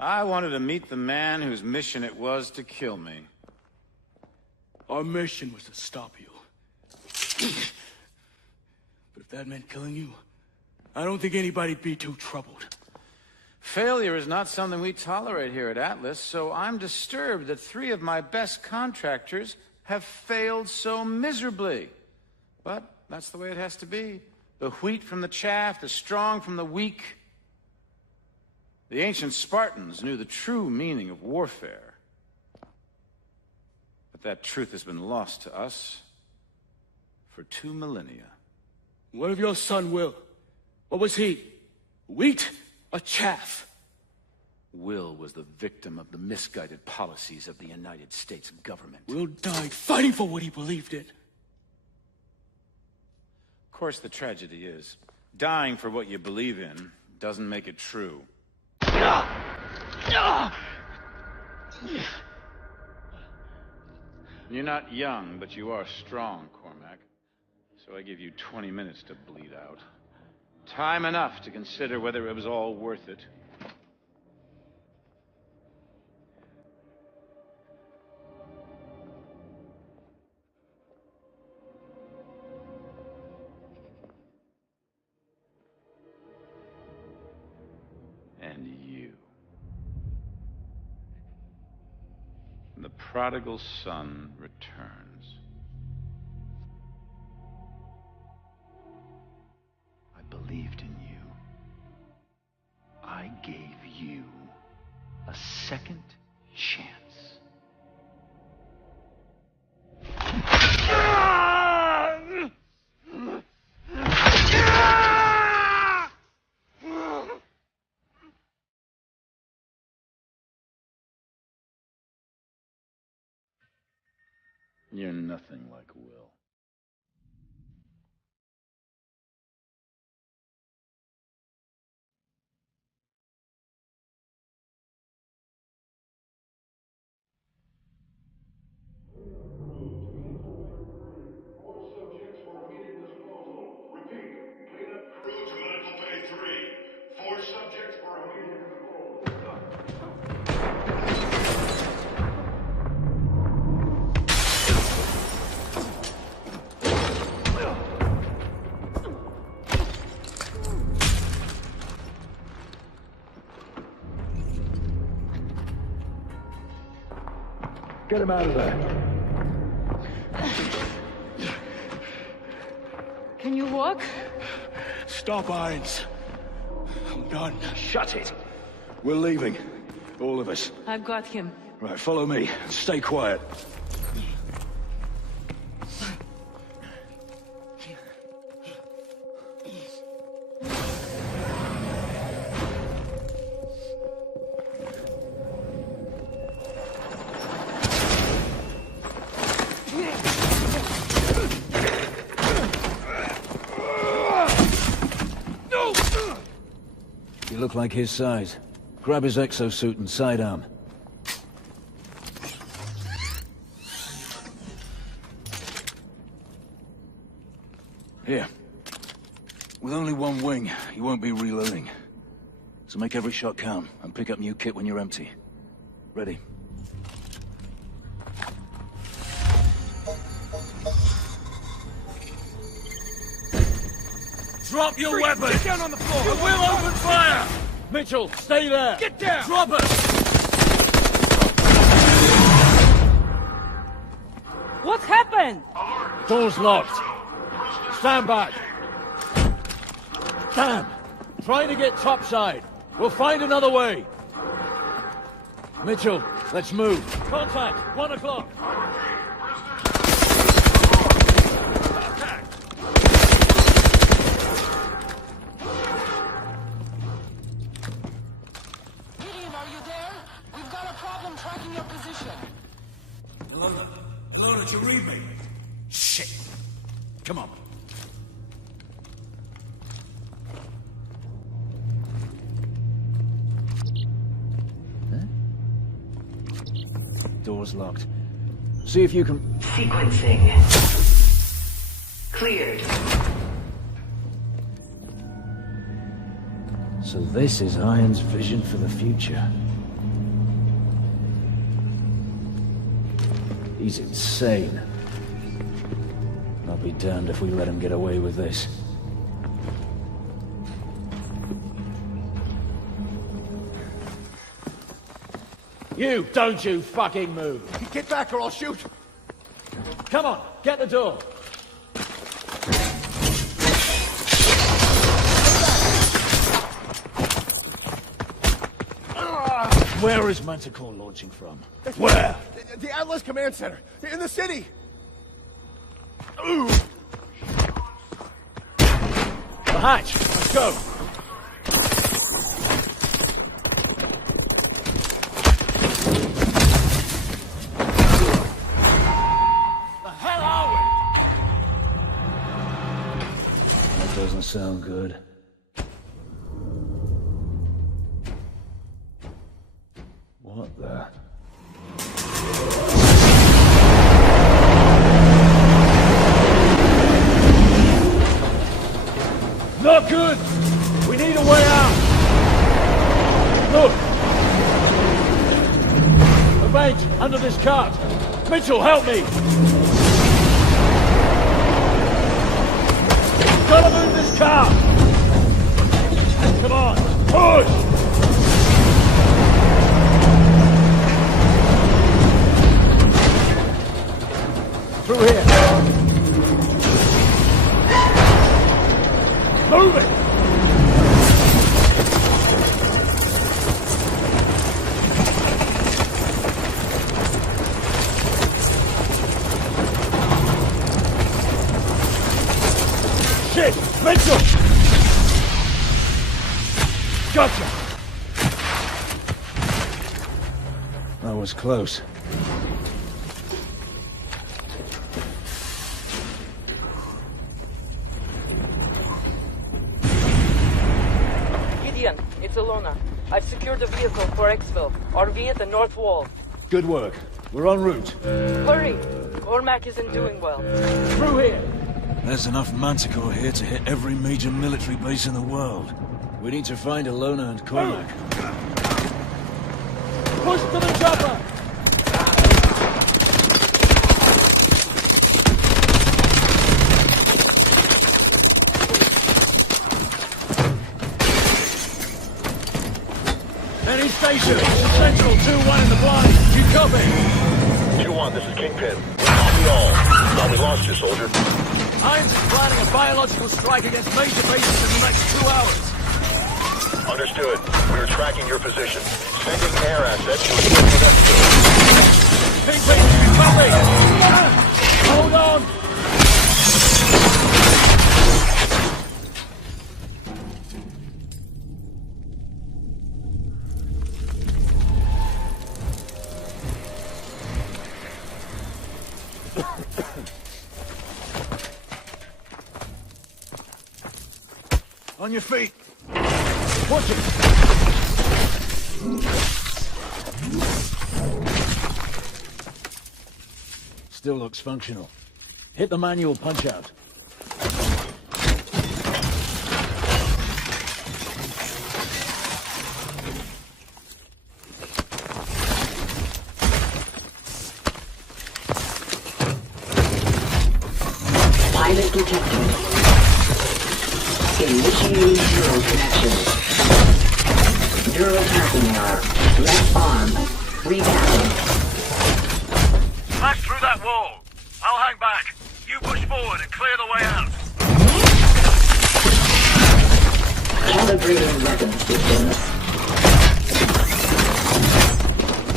I wanted to meet the man whose mission it was to kill me. Our mission was to stop you. But if that meant killing you, I don't think anybody'd be too troubled. Failure is not something we tolerate here at Atlas, so I'm disturbed that 3 of my best contractors have failed so miserably. But that's the way it has to be. The wheat from the chaff, the strong from the weak. The ancient Spartans knew the true meaning of warfare. But that truth has been lost to us for 2 millennia. What of your son, Will? What was he? Wheat or chaff? Will was the victim of the misguided policies of the United States government. Will died fighting for what he believed in. Of course, the tragedy is, dying for what you believe in doesn't make it true. You're not young, but you are strong, Cormac. So I give you 20 minutes to bleed out. Time enough to consider whether it was all worth it. And you. The prodigal son returns. I believed in you. I gave you a second chance. You're nothing like Will. Get him out of there. Can you walk? Stop, Irons. I'm done. Shut it. We're leaving. All of us. I've got him. Right, follow me. Stay quiet. You look like his size. Grab his exosuit and sidearm. Here. With only one wing, you won't be reloading. So make every shot count, and pick up new kit when you're empty. Ready? Drop your weapon! Get down on the floor! You will open fire! Mitchell, stay there! Get down! Drop it! What happened? Door's locked. Stand back. Damn! Trying to get topside. We'll find another way. Mitchell, let's move. Contact, 1 o'clock. Dutyn, are you there? We've got a problem tracking your position. Hello, did you read me? Shit. Come on. Door's locked. See if you can... Sequencing. Cleared. So this is Iron's vision for the future. He's insane. I'll be damned if we let him get away with this. You, don't you fucking move! Get back or I'll shoot! Come on, get the door! Where is Manticore launching from? Where? The Atlas Command Center, in the city! Ooh. The hatch, let's go! Doesn't sound good. What the? Not good! We need a way out! Look! A bank under this cart! Mitchell, help me! Gotta move this car! Come on, push! Through here. Move it! Shit! Mitchell! Gotcha! That was close. Gideon, it's Alona. I've secured a vehicle for Exfil. RV at the north wall. Good work. We're en route. Hurry! Cormac isn't doing well. Through here! There's enough Manticore here to hit every major military base in the world. We need to find Alona and Cormac. Push to the chopper! Any station! Central 2-1 in the blind. You copy? 2-1, this is Kingpin. Copy all. Thought we lost you, soldier. Irons is planning a biological strike against major bases in the next 2 hours. Understood. We are tracking your position. Sending air assets to equip with Exfil. Kingpin, you copy? Hold on! On your feet. Push it. Still looks functional. Hit the manual punch-out. protected. Initiating neural connection. Neural passing error. Left arm. Repassing. Smash through that wall. I'll hang back. You push forward and clear the way out. Calibrating weapon systems.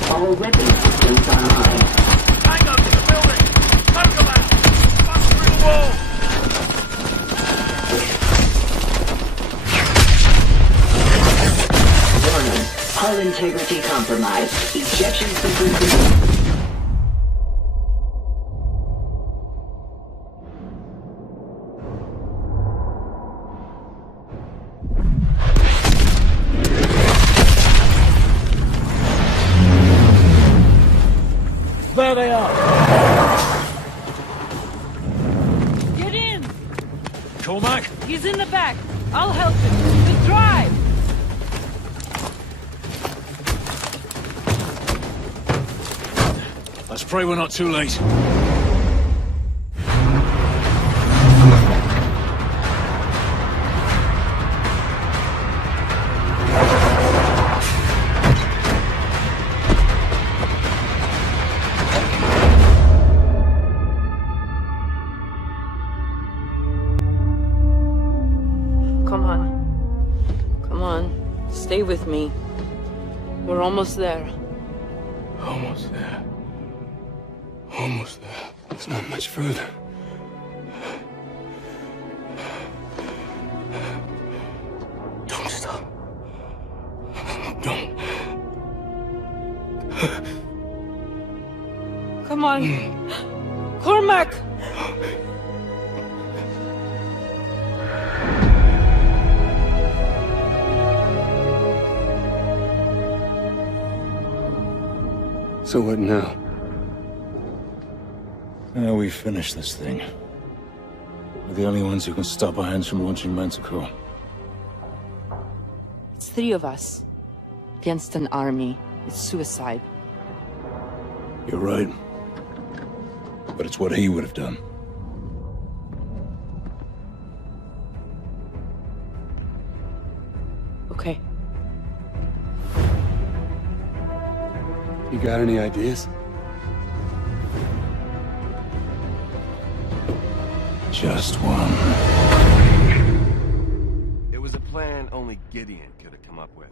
All weapon systems online. Tango to the building. Smoke them out. Bust through the wall. Warning. Hull integrity compromised. Ejection system complete. There they are. Get in! Cormac? He's in the back. I'll help him. The drive! Let's pray we're not too late. Come on. Come on. Stay with me. We're almost there. Almost there. Almost there. It's not much further. Don't stop. Don't. Come on. Cormac! So what now? Now we finish this thing. We're the only ones who can stop Irons from launching Manticore. It's 3 of us. Against an army. It's suicide. You're right. But it's what he would have done. Okay. You got any ideas? Just one. It was a plan only Gideon could have come up with.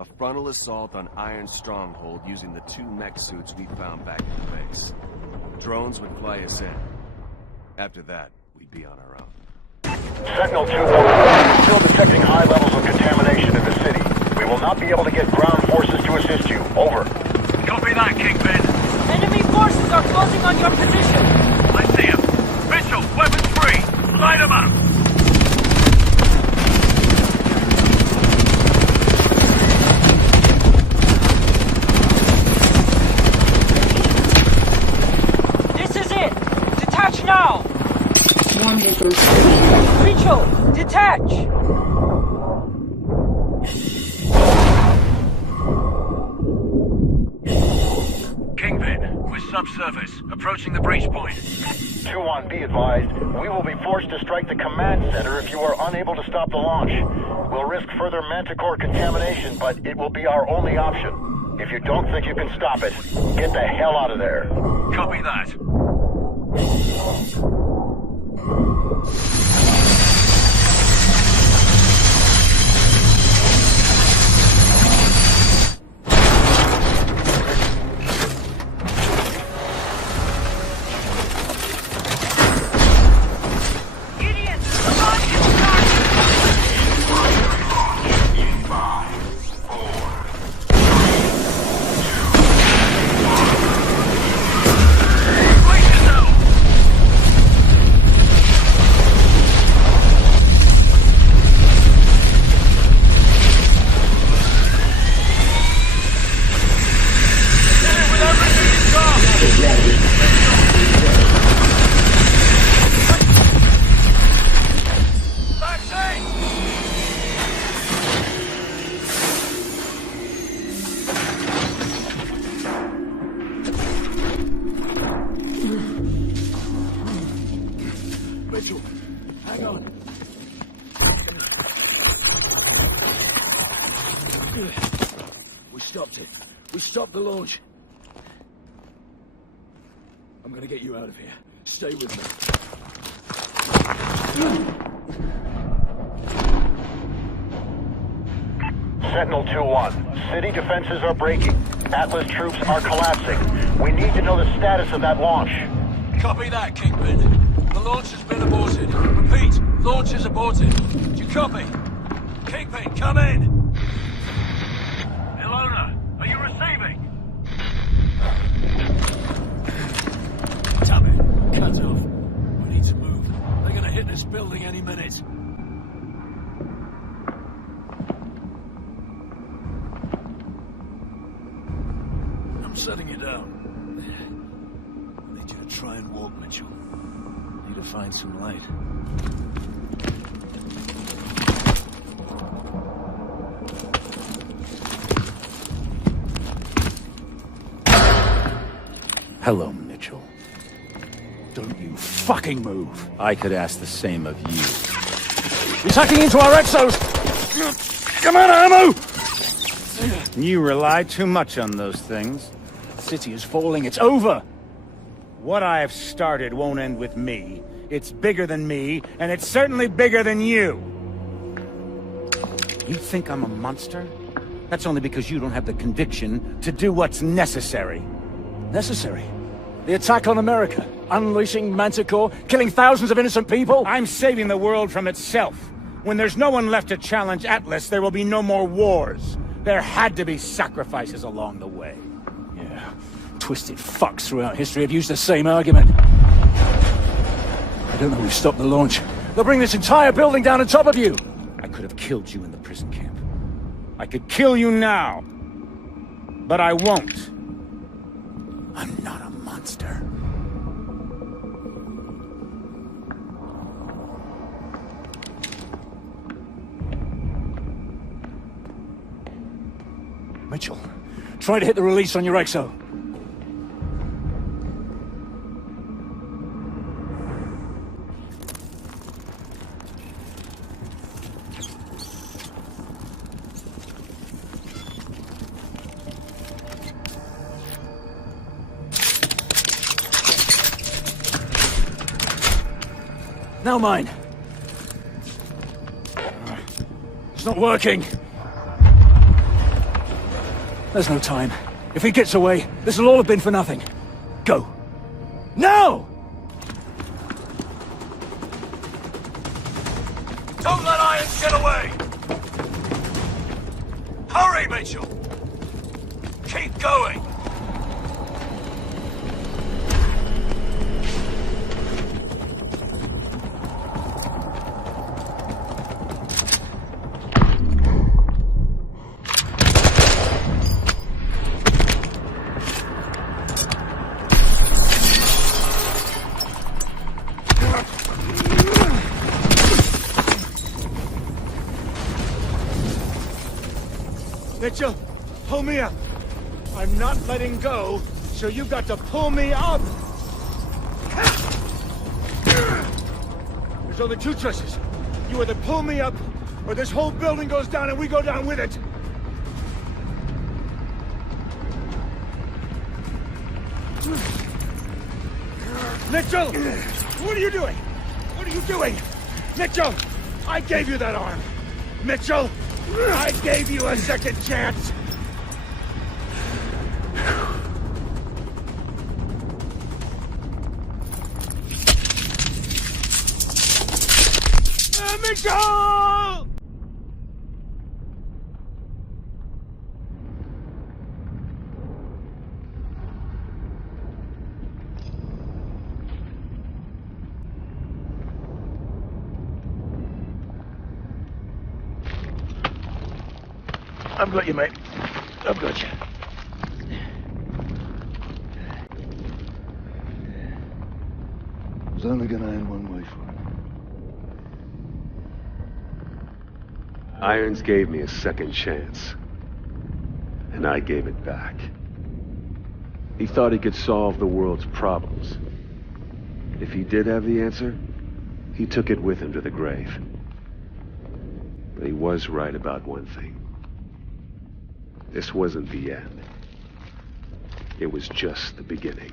A frontal assault on Iron's stronghold using the 2 mech suits we found back at the base. Drones would fly us in. After that, we'd be on our own. Sentinel 2-1, still detecting high levels of contamination in the city. We will not be able to get ground forces to assist you. Over. Copy that, Kingpin. Enemy forces are closing on your position. I see him. Mitchell, weapons free. Light him up. This is it. Detach now. Wonderful. Mitchell, detach. Kingpin, we're subsurface, approaching the breach point. 2-1, be advised. We will be forced to strike the command center if you are unable to stop the launch. We'll risk further Manticore contamination, but it will be our only option. If you don't think you can stop it, get the hell out of there. Copy that. We stopped it. We stopped the launch. I'm gonna get you out of here. Stay with me. Sentinel 2-1. City defenses are breaking. Atlas troops are collapsing. We need to know the status of that launch. Copy that, Kingpin. The launch has been aborted. Repeat, launch is aborted. Do you copy? Kingpin, come in! Ilona, are you receiving? Damn it, cut off. We need to move. They're gonna hit this building any minute. I'm setting you down. I need you to try and walk, Mitchell. Need to find some light. Hello, Mitchell. Don't you fucking move. I could ask the same of you. He's hacking into our exos! Come on, ammo! You rely too much on those things. The city is falling, it's over! What I have started won't end with me. It's bigger than me, and it's certainly bigger than you. You think I'm a monster? That's only because you don't have the conviction to do what's necessary. Necessary? The attack on America, unleashing Manticore, killing thousands of innocent people? I'm saving the world from itself. When there's no one left to challenge Atlas, there will be no more wars. There had to be sacrifices along the way. Yeah, twisted fucks throughout history have used the same argument. I don't know who stopped the launch. They'll bring this entire building down on top of you! I could have killed you in the prison camp. I could kill you now. But I won't. I'm not a monster. Mitchell, try to hit the release on your exo. Now mine. It's not working. There's no time. If he gets away, this will all have been for nothing. Go. Now! Don't let Irons get away! Hurry, Mitchell! Keep going! Mitchell, pull me up. I'm not letting go, so you've got to pull me up. There's only two choices. You either pull me up, or this whole building goes down and we go down with it. Mitchell! What are you doing? What are you doing? Mitchell! I gave you that arm! Mitchell! I gave you a second chance! Mitchell! I've got you, mate. I've got you. It was only gonna end one way for him. Irons gave me a second chance, and I gave it back. He thought he could solve the world's problems. If he did have the answer, he took it with him to the grave. But he was right about one thing. This wasn't the end. It was just the beginning.